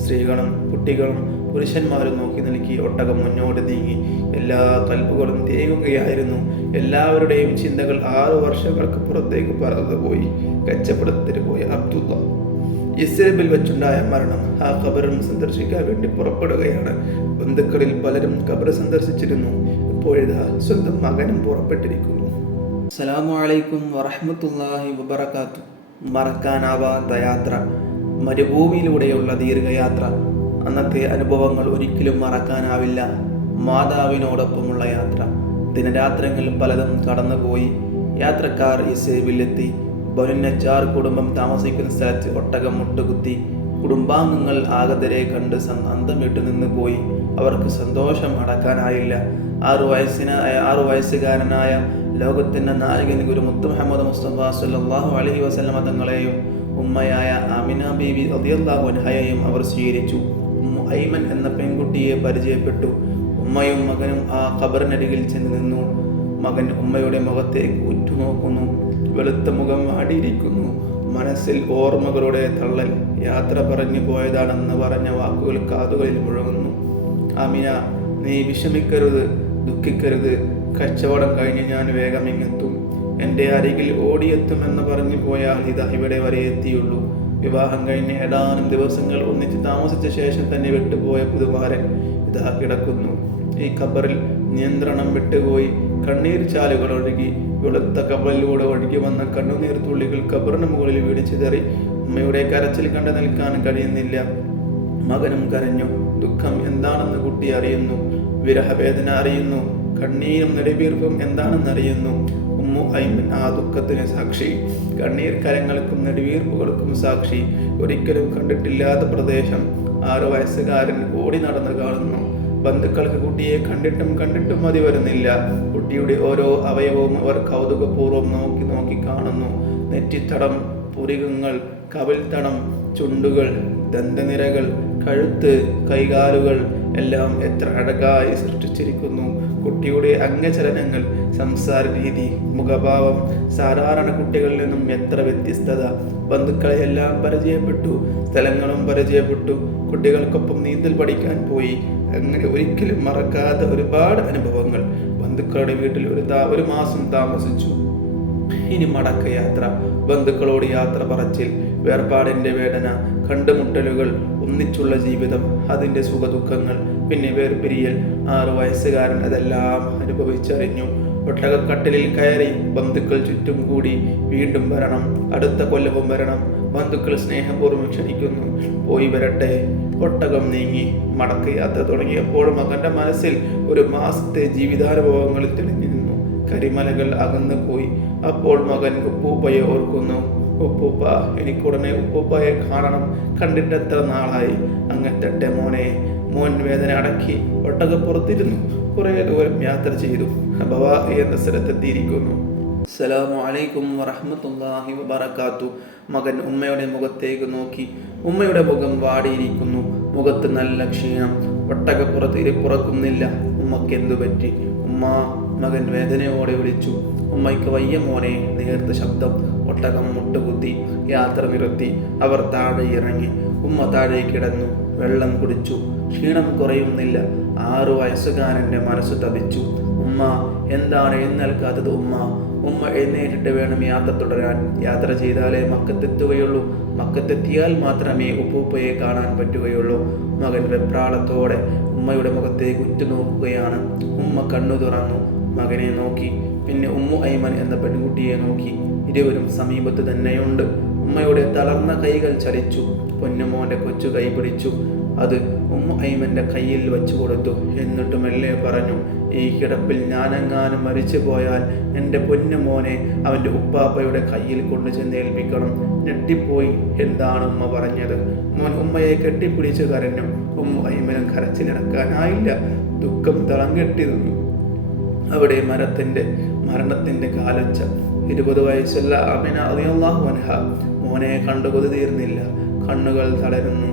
സ്ത്രീകളും കുട്ടികളും പുരുഷന്മാരും നോക്കി നിൽക്കി ഒട്ടകം മുന്നോട്ട് നീങ്ങി. എല്ലാ കൽപ്പുകളും തേങ്ങുകയായിരുന്നു. എല്ലാവരുടെയും ചിന്തകൾ 6 വർഷങ്ങൾക്ക് പുറത്തേക്ക് പറന്നുപോയി. കച്ചവടത്തിന് പോയ അബ്ദുള്ള യസ്രിബിൽ വെച്ചുണ്ടായ മരണം. ആ ഖബറും സന്ദർശിക്കാൻ വേണ്ടി പുറപ്പെടുകയാണ്. ബന്ധുക്കളിൽ പലരും ഖബർ സന്ദർശിച്ചിരുന്നു. ഇപ്പോഴിതാ സ്വന്തം മകനും പുറപ്പെട്ടിരിക്കുന്നു. അസ്സലാമു അലൈക്കും വറഹ്മത്തുള്ളാഹി വബറകാതുഹു. മറക്കാനാവാത്ത യാത്ര, മരുഭൂമിയിലൂടെയുള്ള ദീർഘയാത്ര. അന്നത്തെ അനുഭവങ്ങൾ ഒരിക്കലും മറക്കാനാവില്ല. മാതാവിനോടൊപ്പമുള്ള യാത്ര. ദിനരാത്രങ്ങൾ പലതും കടന്നുപോയി. യാത്രക്കാർ ഇസേബിലെത്തി. ബനു നജ്ജാർ കുടുംബം താമസിക്കുന്ന സ്ഥലത്ത് ഒട്ടകം മുട്ടുകുത്തി. കുടുംബാംഗങ്ങൾ ആഗതരെ കണ്ട് അന്തം വിട്ടു നിന്ന് പോയി. അവർക്ക് സന്തോഷം അടക്കാനായില്ല. 6 വയസ്സുകാരനായ ലോകത്തിന്റെ നായകൻ ഗുരു മുത്ത് മുഹമ്മദ് മുസ്തഫ സല്ലല്ലാഹു അലൈഹി വസല്ലമ തങ്ങളെയും ഉമ്മയായ ആമിന ബീവി റളിയല്ലാഹു അൻഹയെയും അവർ സ്വീകരിച്ചു. ഉമ്മു ഐമൻ എന്ന പെൺകുട്ടിയെ പരിചയപ്പെട്ടു. ഉമ്മയും മകനും ആ ഖബറിനരികിൽ ചെന്ന് നിന്നു. മകൻ ഉമ്മയുടെ മുഖത്തേക്ക് ഉറ്റുനോക്കുന്നു. വെളുത്ത മുഖം വാടിയിരിക്കുന്നു. മനസ്സിൽ ഓർമ്മകളുടെ തള്ളൽ. യാത്ര പറഞ്ഞു പോയതാണെന്ന് പറഞ്ഞ വാക്കുകൾ കാതുകളിൽ മുഴങ്ങുന്നു. ആമിന, നീ വിഷമിക്കരുത്, ദുഃഖിക്കരുത്. കച്ചവടം കഴിഞ്ഞ് ഞാൻ വേഗം ഇങ്ങെത്തും. എൻ്റെ അരികിൽ ഓടിയെത്തുമെന്ന് പറഞ്ഞു പോയാൽ ഇതാ ഇവിടെ വരെ എത്തിയുള്ളൂ. വിവാഹം കഴിഞ്ഞ് ഏതാനും ദിവസങ്ങൾ ഒന്നിച്ച് താമസിച്ച ശേഷം തന്നെ വിട്ടുപോയ പുതുമാരൻ ഇതാ കിടക്കുന്നു. ഈ ഖബറിൽ നിയന്ത്രണം വിട്ടുപോയി. കണ്ണീർ ചാലുകൾ ഒഴുകി. വെളുത്ത കബറിലൂടെ ഒഴുകി വന്ന കണ്ണുനീർ തുള്ളികൾ ഖബറിന് മുകളിൽ വീണ് ചിതറി. ഉമ്മയുടെ കരച്ചിൽ കണ്ടു നിൽക്കാൻ കഴിയുന്നില്ല. മകനും കരഞ്ഞു. ദുഃഖം എന്താണെന്ന് കുട്ടി അറിയുന്നു. വിരഹവേദന അറിയുന്നു. കണ്ണീരും നെടുവീർപ്പും എന്താണെന്ന് അറിയുന്നു. ഉമ്മു ഐമൻ ആ ദുഃഖത്തിന് സാക്ഷി. കണ്ണീർ കരങ്ങൾക്കും നെടുവീർപ്പുകൾക്കും സാക്ഷി. ഒരിക്കലും കണ്ടിട്ടില്ലാത്ത പ്രദേശം. 6 വയസ്സുകാരൻ ഓടി നടന്ന് കാണുന്നു. ബന്ധുക്കൾക്ക് കുട്ടിയെ കണ്ടിട്ടും മതി വരുന്നില്ല. കുട്ടിയുടെ ഓരോ അവയവവും അവർ കൗതുകപൂർവ്വം നോക്കി കാണുന്നു. നെറ്റിത്തടം, പുരികങ്ങൾ, കവിൾത്തടം, ചുണ്ടുകൾ, ദന്തനിരകൾ, കഴുത്ത്, കൈകാലുകൾ എല്ലാം എത്ര അഴകായി സൃഷ്ടിച്ചിരിക്കുന്നു. കുട്ടിയുടെ അംഗചലനങ്ങൾ, സംസാര രീതി, മുഖഭാവം സാധാരണ കുട്ടികളിൽ നിന്നും എത്ര വ്യത്യസ്തത. ബന്ധുക്കളെ എല്ലാം പരിചയപ്പെട്ടു. സ്ഥലങ്ങളും പരിചയപ്പെട്ടു. കുട്ടികൾക്കൊപ്പം നീന്തൽ പഠിക്കാൻ പോയി. അങ്ങനെ ഒരിക്കലും മറക്കാത്ത ഒരുപാട് അനുഭവങ്ങൾ. ബന്ധുക്കളുടെ വീട്ടിൽ ഒരു മാസം താമസിച്ചു. ഇനി മടക്കയാത്ര. ബന്ധുക്കളോട് യാത്ര പറച്ചിൽ, വേർപാടിന്റെ വേദന, കണ്ടുമുട്ടലുകൾ, ഒന്നിച്ചുള്ള ജീവിതം, അതിൻ്റെ സുഖദുഃഖങ്ങൾ, പിന്നെ വേർപിരിയൽ. 6 വയസ്സുകാരൻ അതെല്ലാം അനുഭവിച്ചറിഞ്ഞു. ഒട്ടകക്കട്ടിലിൽ കയറി. ബന്ധുക്കൾ ചുറ്റും കൂടി. വീണ്ടും വരണം, അടുത്ത കൊല്ലവും വരണം. ബന്ധുക്കൾ സ്നേഹപൂർവ്വം ക്ഷണിക്കുന്നു. പോയി വരട്ടെ. ഒട്ടകം നീങ്ങി. മടക്കയാത്ര തുടങ്ങിയപ്പോൾ മകന്റെ മനസ്സിൽ ഒരു മാസത്തെ ജീവിതാനുഭവങ്ങളിൽ തെളിഞ്ഞു നിന്നു. കരിമലകൾ അകന്നു പോയി. അപ്പോൾ മകൻ ഉപ്പൂപ്പയെ ഓർക്കുന്നു. ഉപ്പൂപ്പ, എനിക്കുടനെ ഉപ്പൂപ്പയെ കാണണം. കണ്ടിട്ട് എത്ര നാളായി. അങ്ങെത്തട്ടെ മോനെ. മോൻ വേദന അടക്കി ഒട്ടകപ്പുറത്തിരുന്നു. കുറേ ദൂരം യാത്ര ചെയ്തു. ബവാ എന്ന സ്ഥലത്തെത്തിയിരിക്കുന്നു. അസ്സലാമു അലൈക്കും വറഹ്മത്തുള്ളാഹി വബറകാത്തു. മകൻ ഉമ്മയുടെ മുഖത്തേക്ക് നോക്കി. ഉമ്മയുടെ മുഖം വാടിയിരിക്കുന്നു. മുഖത്ത് നല്ല ക്ഷീണം. ഒട്ടകപ്പുറത്ത് ഇരിപ്പുറക്കുന്നില്ല. ഉമ്മക്ക് എന്തു പറ്റി? ഉമ്മ, മകൻ വേദനയോടെ വിളിച്ചു. ഉമ്മയ്ക്ക് വയ്യ മോനെ. നേർത്ത ശബ്ദം. ഒട്ടകം മുട്ടുകുത്തി. യാത്ര നിർത്തി. അവർ താഴെ ഇറങ്ങി. ഉമ്മ താഴെ കിടന്നു. വെള്ളം കുടിച്ചു. ക്ഷീണം കുറയുന്നില്ല. 6 വയസ്സുകാരൻ്റെ മനസ്സ് തപിച്ചു. ഉമ്മ, എന്താണ് എഴുന്നേൽക്കാത്തത് ഉമ്മ? ഉമ്മ എഴുന്നേറ്റിട്ട് വേണം യാത്ര തുടരാൻ. യാത്ര ചെയ്താലേ മക്കത്തെത്തുകയുള്ളൂ. മക്കത്തെത്തിയാൽ മാത്രമേ ഉപ്പൂപ്പയെ കാണാൻ പറ്റുകയുള്ളൂ. മകൻ വെപ്രാളത്തോടെ ഉമ്മയുടെ മുഖത്തേക്ക് ഉറ്റുനോക്കുകയാണ്. ഉമ്മ കണ്ണു തുറന്നു. മകനെ നോക്കി. പിന്നെ ഉമ്മു ഐമൻ എന്ന പെൺകുട്ടിയെ നോക്കി. ഇരുവരും സമീപത്ത് തന്നെയുണ്ട്. ഉമ്മയുടെ തളർന്ന കൈകൾ ചലിച്ചു. പൊന്നുമോന്റെ കൊച്ചു കൈ പിടിച്ചു. അത് ഉമ്മു ഐമന്റെ കയ്യിൽ വെച്ചു കൊടുത്തു. എന്നിട്ട് മെല്ലെ പറഞ്ഞു, ഈ കിടപ്പിൽ ഞാനെങ്ങാനും മരിച്ചു പോയാൽ എൻ്റെ പൊന്നുമോനെ അവൻ്റെ ഉപ്പാപ്പയുടെ കയ്യിൽ കൊണ്ടു ചെന്ന് ഏൽപ്പിക്കണം. ഞെട്ടിപ്പോയി. എന്താണ് ഉമ്മ പറഞ്ഞത്? മോൻ ഉമ്മയെ കെട്ടിപ്പിടിച്ച് കരഞ്ഞു. ഉമ്മു ഐമനും കരച്ചിലടക്കാനായില്ല. ദുഃഖം തളം കെട്ടി നിന്നു. അവിടെ മരണത്തിന്റെ കാലൊച്ച. 20 വയസ്സുള്ള ആമിന റളിയല്ലാഹു അൻഹ മോനെ കണ്ടു കൊതി തീർന്നില്ല. കണ്ണുകൾ തളരുന്നു.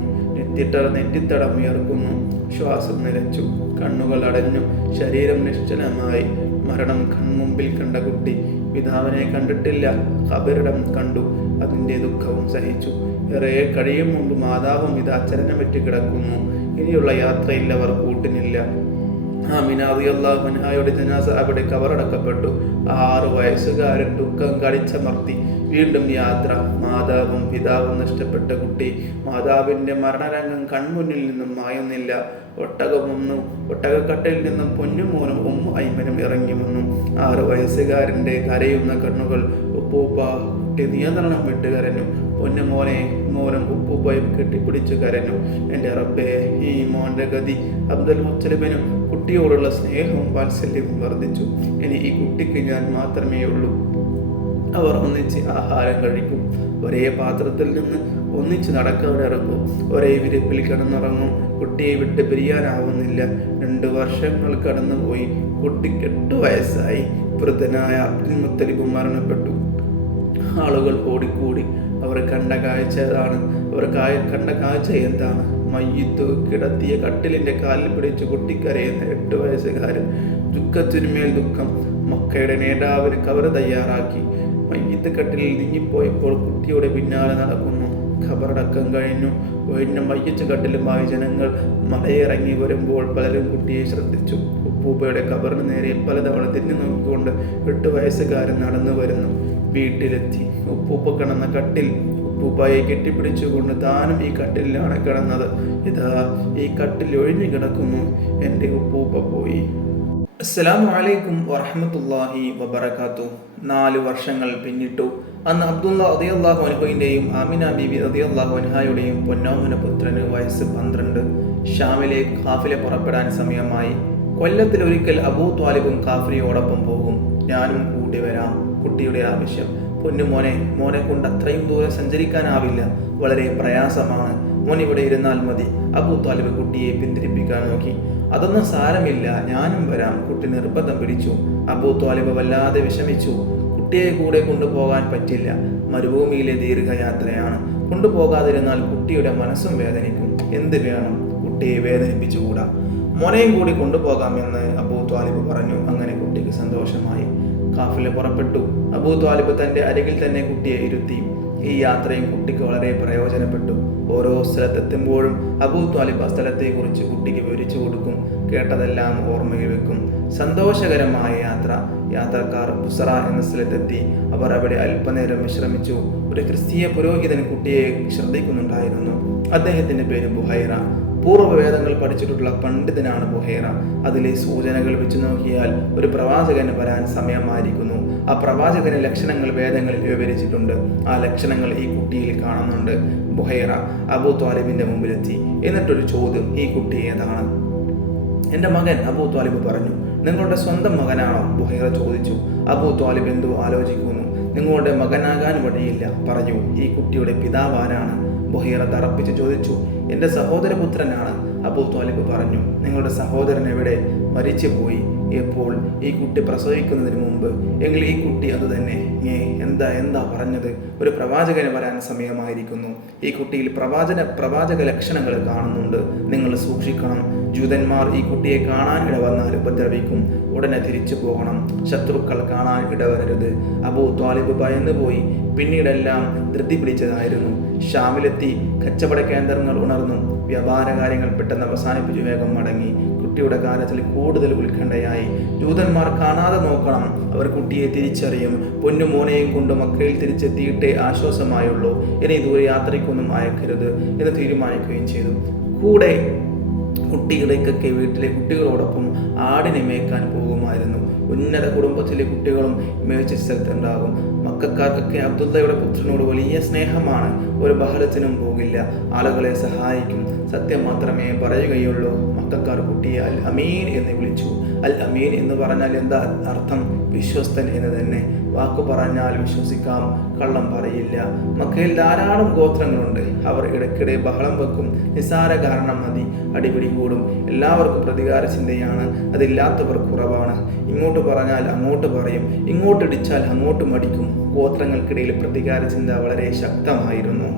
നെറ്റിത്തടം ഉയർക്കുന്നു. ശ്വാസം നിലച്ചു. കണ്ണുകൾ അടഞ്ഞു. ശരീരം നിശ്ചലമായി. മരണം കൺമുമ്പിൽ കണ്ട കുട്ടി പിതാവിനെ കണ്ടിട്ടില്ല. ഖബറിടം കണ്ടു. അതിൻ്റെ ദുഃഖവും സഹിച്ചു. ഏറെ കഴിയും മുമ്പ് മാതാവും ഇതാ ചലനമറ്റ് കിടക്കുന്നു. ഇനിയുള്ള യാത്രയിൽ അവർ കൂട്ടിനില്ല. ആമിന റളിയല്ലാഹു അൻഹയുടെ ജനാസ അവിടെ കബറടക്കപ്പെട്ടു. 6 വയസ്സുകാരൻ ദുഃഖം കടിച്ചമർത്തി. വീണ്ടും യാത്ര. മാതാവും പിതാവും നഷ്ടപ്പെട്ട കുട്ടി. മാതാവിൻ്റെ മരണരംഗം കൺമുന്നിൽ നിന്നും മായുന്നില്ല. ഒട്ടകക്കട്ടിൽ നിന്നും പൊന്നുമോനും ഉമ്മു ഐമനും ഇറങ്ങി വന്നു. 6 വയസ്സുകാരൻ്റെ കരയുന്ന കണ്ണുകൾ. ഉപ്പൂപ്പ, കുട്ടി നിയന്ത്രണം വിട്ട് കരഞ്ഞു. പൊന്നു മോനെ, മോനും ഉപ്പുപ്പായും കെട്ടിപ്പിടിച്ചു കരഞ്ഞു. എൻ്റെ റബ്ബേ, ഈ മോൻ്റെ ഗതി. അബ്ദുൽ മുത്തലിബിനും കുട്ടിയോടുള്ള സ്നേഹവും വാത്സല്യവും വർദ്ധിച്ചു. ഇനി ഈ കുട്ടിക്ക് ഞാൻ മാത്രമേ ഉള്ളൂ. അവർ ഒന്നിച്ച് ആഹാരം കഴിക്കും, ഒരേ പാത്രത്തിൽ നിന്ന് ഒന്നിച്ച് നടക്കാനിറങ്ങും, ഒരേ വിരിപ്പിൽ കിടന്നുറങ്ങും. കുട്ടിയെ വിട്ട് പിരിയാനാവുന്നില്ല. 2 വർഷങ്ങൾ കടന്നുപോയി. കുട്ടിക്ക് 8 വയസ്സായി. വൃദ്ധനായ അബ്ദുൽ മുത്തലിബ് മരണപ്പെട്ടു. ആളുകൾ ഓടിക്കൂടി. അവർ കണ്ട കാഴ്ച എന്താണ്? മയ്യിത്ത് കിടത്തിയ കട്ടിലിന്റെ കാലിൽ പിടിച്ച് കുട്ടിക്കരയുന്ന 8 വയസ്സുകാരൻ. ദുഃഖത്തിനുമേൽ ദുഃഖം. മക്കയുടെ നേതാവിന് കവർ തയ്യാറാക്കി. മയ്യിത്ത് കട്ടിലിൽ നീങ്ങിപ്പോയപ്പോൾ കുട്ടിയുടെ പിന്നാലെ നടക്കുന്നു. ഖബറടക്കം കഴിഞ്ഞു. ഒഴിഞ്ഞ മയ്യിത്ത് കട്ടിലുമായി ജനങ്ങൾ മലയിറങ്ങി വരുമ്പോൾ പലരും കുട്ടിയെ ശ്രദ്ധിച്ചു. ഉപ്പൂപ്പയുടെ ഖബറിന് നേരെ പലതവണ തിരിഞ്ഞു നോക്കിക്കൊണ്ട് 8 വയസ്സുകാരൻ നടന്നു വരുന്നു. വീട്ടിലെത്തി. ഉപ്പൂപ്പ കിടന്ന കട്ടിൽ ഉപ്പൂപ്പായെ കെട്ടിപ്പിടിച്ചുകൊണ്ട് താനും ഈ കട്ടിലാണ് കിടന്നത്. ഇതാ ഈ കട്ടിൽ ഒഴിഞ്ഞു കിടക്കുന്നു. എൻ്റെ ഉപ്പൂപ്പ പോയി. അസ്സലാമു അലൈക്കും വറഹ്മത്തുള്ളാഹി വബറകാതുഹു. 4 വർഷങ്ങൾ പിന്നിട്ടു. അന്ന് അബ്ദുള്ള റളിയല്ലാഹു അൻഹുവിൻ്റെയും ആമിന ബീവി റളിയല്ലാഹു അൻഹായുടെയും പൊന്നോമന പുത്രന് വയസ്സ് 12. ഷാമിലെ ഖാഫില പുറപ്പെടാൻ സമയമായി. കൊല്ലത്തിലൊരിക്കൽ അബൂ ത്വാലിബും ഖാഫിലയോടൊപ്പം പോകും. ഞാനും കൂടി വരാം. കുട്ടിയുടെ ആവശ്യം. പൊന്നുമോനെ, മോനെ കൊണ്ട് അത്രയും ദൂരം സഞ്ചരിക്കാനാവില്ല, വളരെ പ്രയാസമാണ്. മോൻ ഇവിടെ ഇരുന്നാൽ മതി. അബൂ ത്വാലിബ് കുട്ടിയെ പിന്തിരിപ്പിക്കാൻ നോക്കി. അതൊന്നും സാരമില്ല, ഞാനും വരാം. കുട്ടി നിർബന്ധം പിടിച്ചു. അബൂ ത്വാലിബ് വല്ലാതെ വിഷമിച്ചു. കുട്ടിയെ കൂടെ കൊണ്ടുപോകാൻ പറ്റില്ല. മരുഭൂമിയിലെ ദീർഘയാത്രയാണ്. കൊണ്ടുപോകാതിരുന്നാൽ കുട്ടിയുടെ മനസ്സും വേദനിക്കും. എന്ത് വേണം, കുട്ടിയെ വേദനിപ്പിച്ചുകൂടാ. മോനെയും കൂടി കൊണ്ടുപോകാമെന്ന് അബൂ ത്വാലിബ് പറഞ്ഞു. അങ്ങനെ കുട്ടിക്ക് സന്തോഷമായി. ഖാഫില പുറപ്പെട്ടു. അബൂ ത്വാലിബ് തൻ്റെ അരികിൽ തന്നെ കുട്ടിയെ ഇരുത്തി. ഈ യാത്രയും കുട്ടിക്ക് വളരെ പ്രയോജനപ്പെട്ടു. ഓരോ സ്ഥലത്തെത്തുമ്പോഴും അബൂ ത്വാലിബ് ആ സ്ഥലത്തെക്കുറിച്ച് കുട്ടിക്ക് വിവരിച്ചു കൊടുക്കും. കേട്ടതെല്ലാം ഓർമ്മയിൽ വെക്കും. സന്തോഷകരമായ യാത്ര. യാത്രക്കാർ ബുസറ എന്ന സ്ഥലത്തെത്തി. അവർ അവിടെ അല്പനേരം വിശ്രമിച്ചു. ഒരു ക്രിസ്തീയ പുരോഹിതൻ കുട്ടിയെ ശ്രദ്ധിക്കുന്നുണ്ടായിരുന്നു. അദ്ദേഹത്തിന്റെ പേര് ബുഹൈറ. പൂർവ്വവേദങ്ങൾ പഠിച്ചിട്ടുള്ള പണ്ഡിതനാണ് ബുഹൈറ. അതിലെ സൂചനകൾ വെച്ച് നോക്കിയാൽ ഒരു പ്രവാചകന് വരാൻ സമയമായിരിക്കുന്നു. ആ പ്രവാചകന്റെ ലക്ഷണങ്ങൾ വേദങ്ങളിൽ വിവരിച്ചിട്ടുണ്ട്. ആ ലക്ഷണങ്ങൾ ഈ കുട്ടിയിൽ കാണുന്നുണ്ട്. ബുഹൈറ അബൂ ത്വാലിബിന്റെ മുമ്പിലെത്തി. എന്നിട്ടൊരു ചോദ്യം, ഈ കുട്ടി ഏതാണ്? എൻ്റെ മകൻ, അബൂ ത്വാലിബ് പറഞ്ഞു. നിങ്ങളുടെ സ്വന്തം മകനാണോ? ബുഹൈറ ചോദിച്ചു. അബൂ ത്വാലിബ് എന്തോ ആലോചിക്കുന്നു. നിങ്ങളുടെ മകനാകാൻ വഴിയില്ല. പറഞ്ഞു, ഈ കുട്ടിയുടെ പിതാവ് ആരാണ്? ബുഹൈറ തറപ്പിച്ച് ചോദിച്ചു. എൻ്റെ സഹോദരപുത്രനാണ്. അബൂ ത്വാലിബ് പറഞ്ഞു. നിങ്ങളുടെ സഹോദരൻ എവിടെ? മരിച്ചുപോയി. എപ്പോൾ? ഈ കുട്ടി പ്രസവിക്കുന്നതിന് മുമ്പ്. എങ്കിൽ ഈ കുട്ടി അതുതന്നെ. എന്താ പറഞ്ഞത്? ഒരു പ്രവാചകന് വരാൻ സമയമായിരിക്കുന്നു. ഈ കുട്ടിയിൽ പ്രവാചക ലക്ഷണങ്ങൾ കാണുന്നുണ്ട്. നിങ്ങൾ സൂക്ഷിക്കണം. ജൂതന്മാർ ഈ കുട്ടിയെ കാണാൻ ഇടവന്നാൽ ഉപദ്രവിക്കും. ഉടനെ തിരിച്ചു പോകണം. ശത്രുക്കൾ കാണാൻ ഇടവരരുത്. അബൂ ത്വാലിബ് ഭയന്നുപോയി. പിന്നീടെല്ലാം ധൃതി പിടിച്ചതായിരുന്നു. ഷാമിലെത്തി. കച്ചവട കേന്ദ്രങ്ങൾ ഉണർന്നു. വ്യാപാര കാര്യങ്ങൾ പെട്ടെന്ന് അവസാനിപ്പിച്ചു വേഗം മടങ്ങി. കുട്ടിയുടെ കാര്യത്തിൽ കൂടുതൽ ഉത്കണ്ഠയായി. ജൂതന്മാർ കാണാതെ നോക്കണം. അവർ കുട്ടിയെ തിരിച്ചറിയും. പൊന്നുമോനെയും കൊണ്ട് മക്കയിൽ തിരിച്ചെത്തിയിട്ടേ ആശ്വാസമായുള്ളൂ. ഇനി ദൂരെ യാത്രയ്ക്കൊന്നും അയക്കരുത് എന്ന് തീരുമാനിക്കുകയും ചെയ്തു. കൂടെ കുട്ടിയിടയ്ക്കൊക്കെ വീട്ടിലെ കുട്ടികളോടൊപ്പം ആടിനെ മേയ്ക്കാൻ പോകുമായിരുന്നു. ഉന്നത കുടുംബത്തിലെ കുട്ടികളും മേച്ച സ്ഥലത്തുണ്ടാകും. മക്കക്കാർക്കൊക്കെ അബ്ദുള്ളയുടെ പുത്രനോട് വലിയ സ്നേഹമാണ്. ഒരു ബഹളത്തിനും പോകില്ല. ആളുകളെ സഹായിക്കും. സത്യം മാത്രമേ പറയുകയുള്ളൂ. മക്കക്കാർ കുട്ടിയെ അൽ അമീൻ എന്ന് വിളിച്ചു. അൽ അമീൻ എന്ന് പറഞ്ഞാൽ എന്താ അർത്ഥം? വിശ്വസ്തൻ എന്ന് തന്നെ. വാക്കു പറഞ്ഞാൽ വിശ്വസിക്കാം, കള്ളം പറയില്ല. മക്കയിൽ ധാരാളം ഗോത്രങ്ങളുണ്ട്. അവർ ഇടയ്ക്കിടെ ബഹളം വെക്കും. നിസാര കാരണം മതി അടിപിടി കൂടും. എല്ലാവർക്കും പ്രതികാര ചിന്തയാണ്. അതില്ലാത്തവർ കുറവാണ്. ഇങ്ങോട്ട് പറഞ്ഞാൽ അങ്ങോട്ട് പറയും, ഇങ്ങോട്ടിടിച്ചാൽ അങ്ങോട്ട് മടിക്കും. ഗോത്രങ്ങൾക്കിടയിൽ പ്രതികാര ചിന്ത വളരെ ശക്തമായിരുന്നു.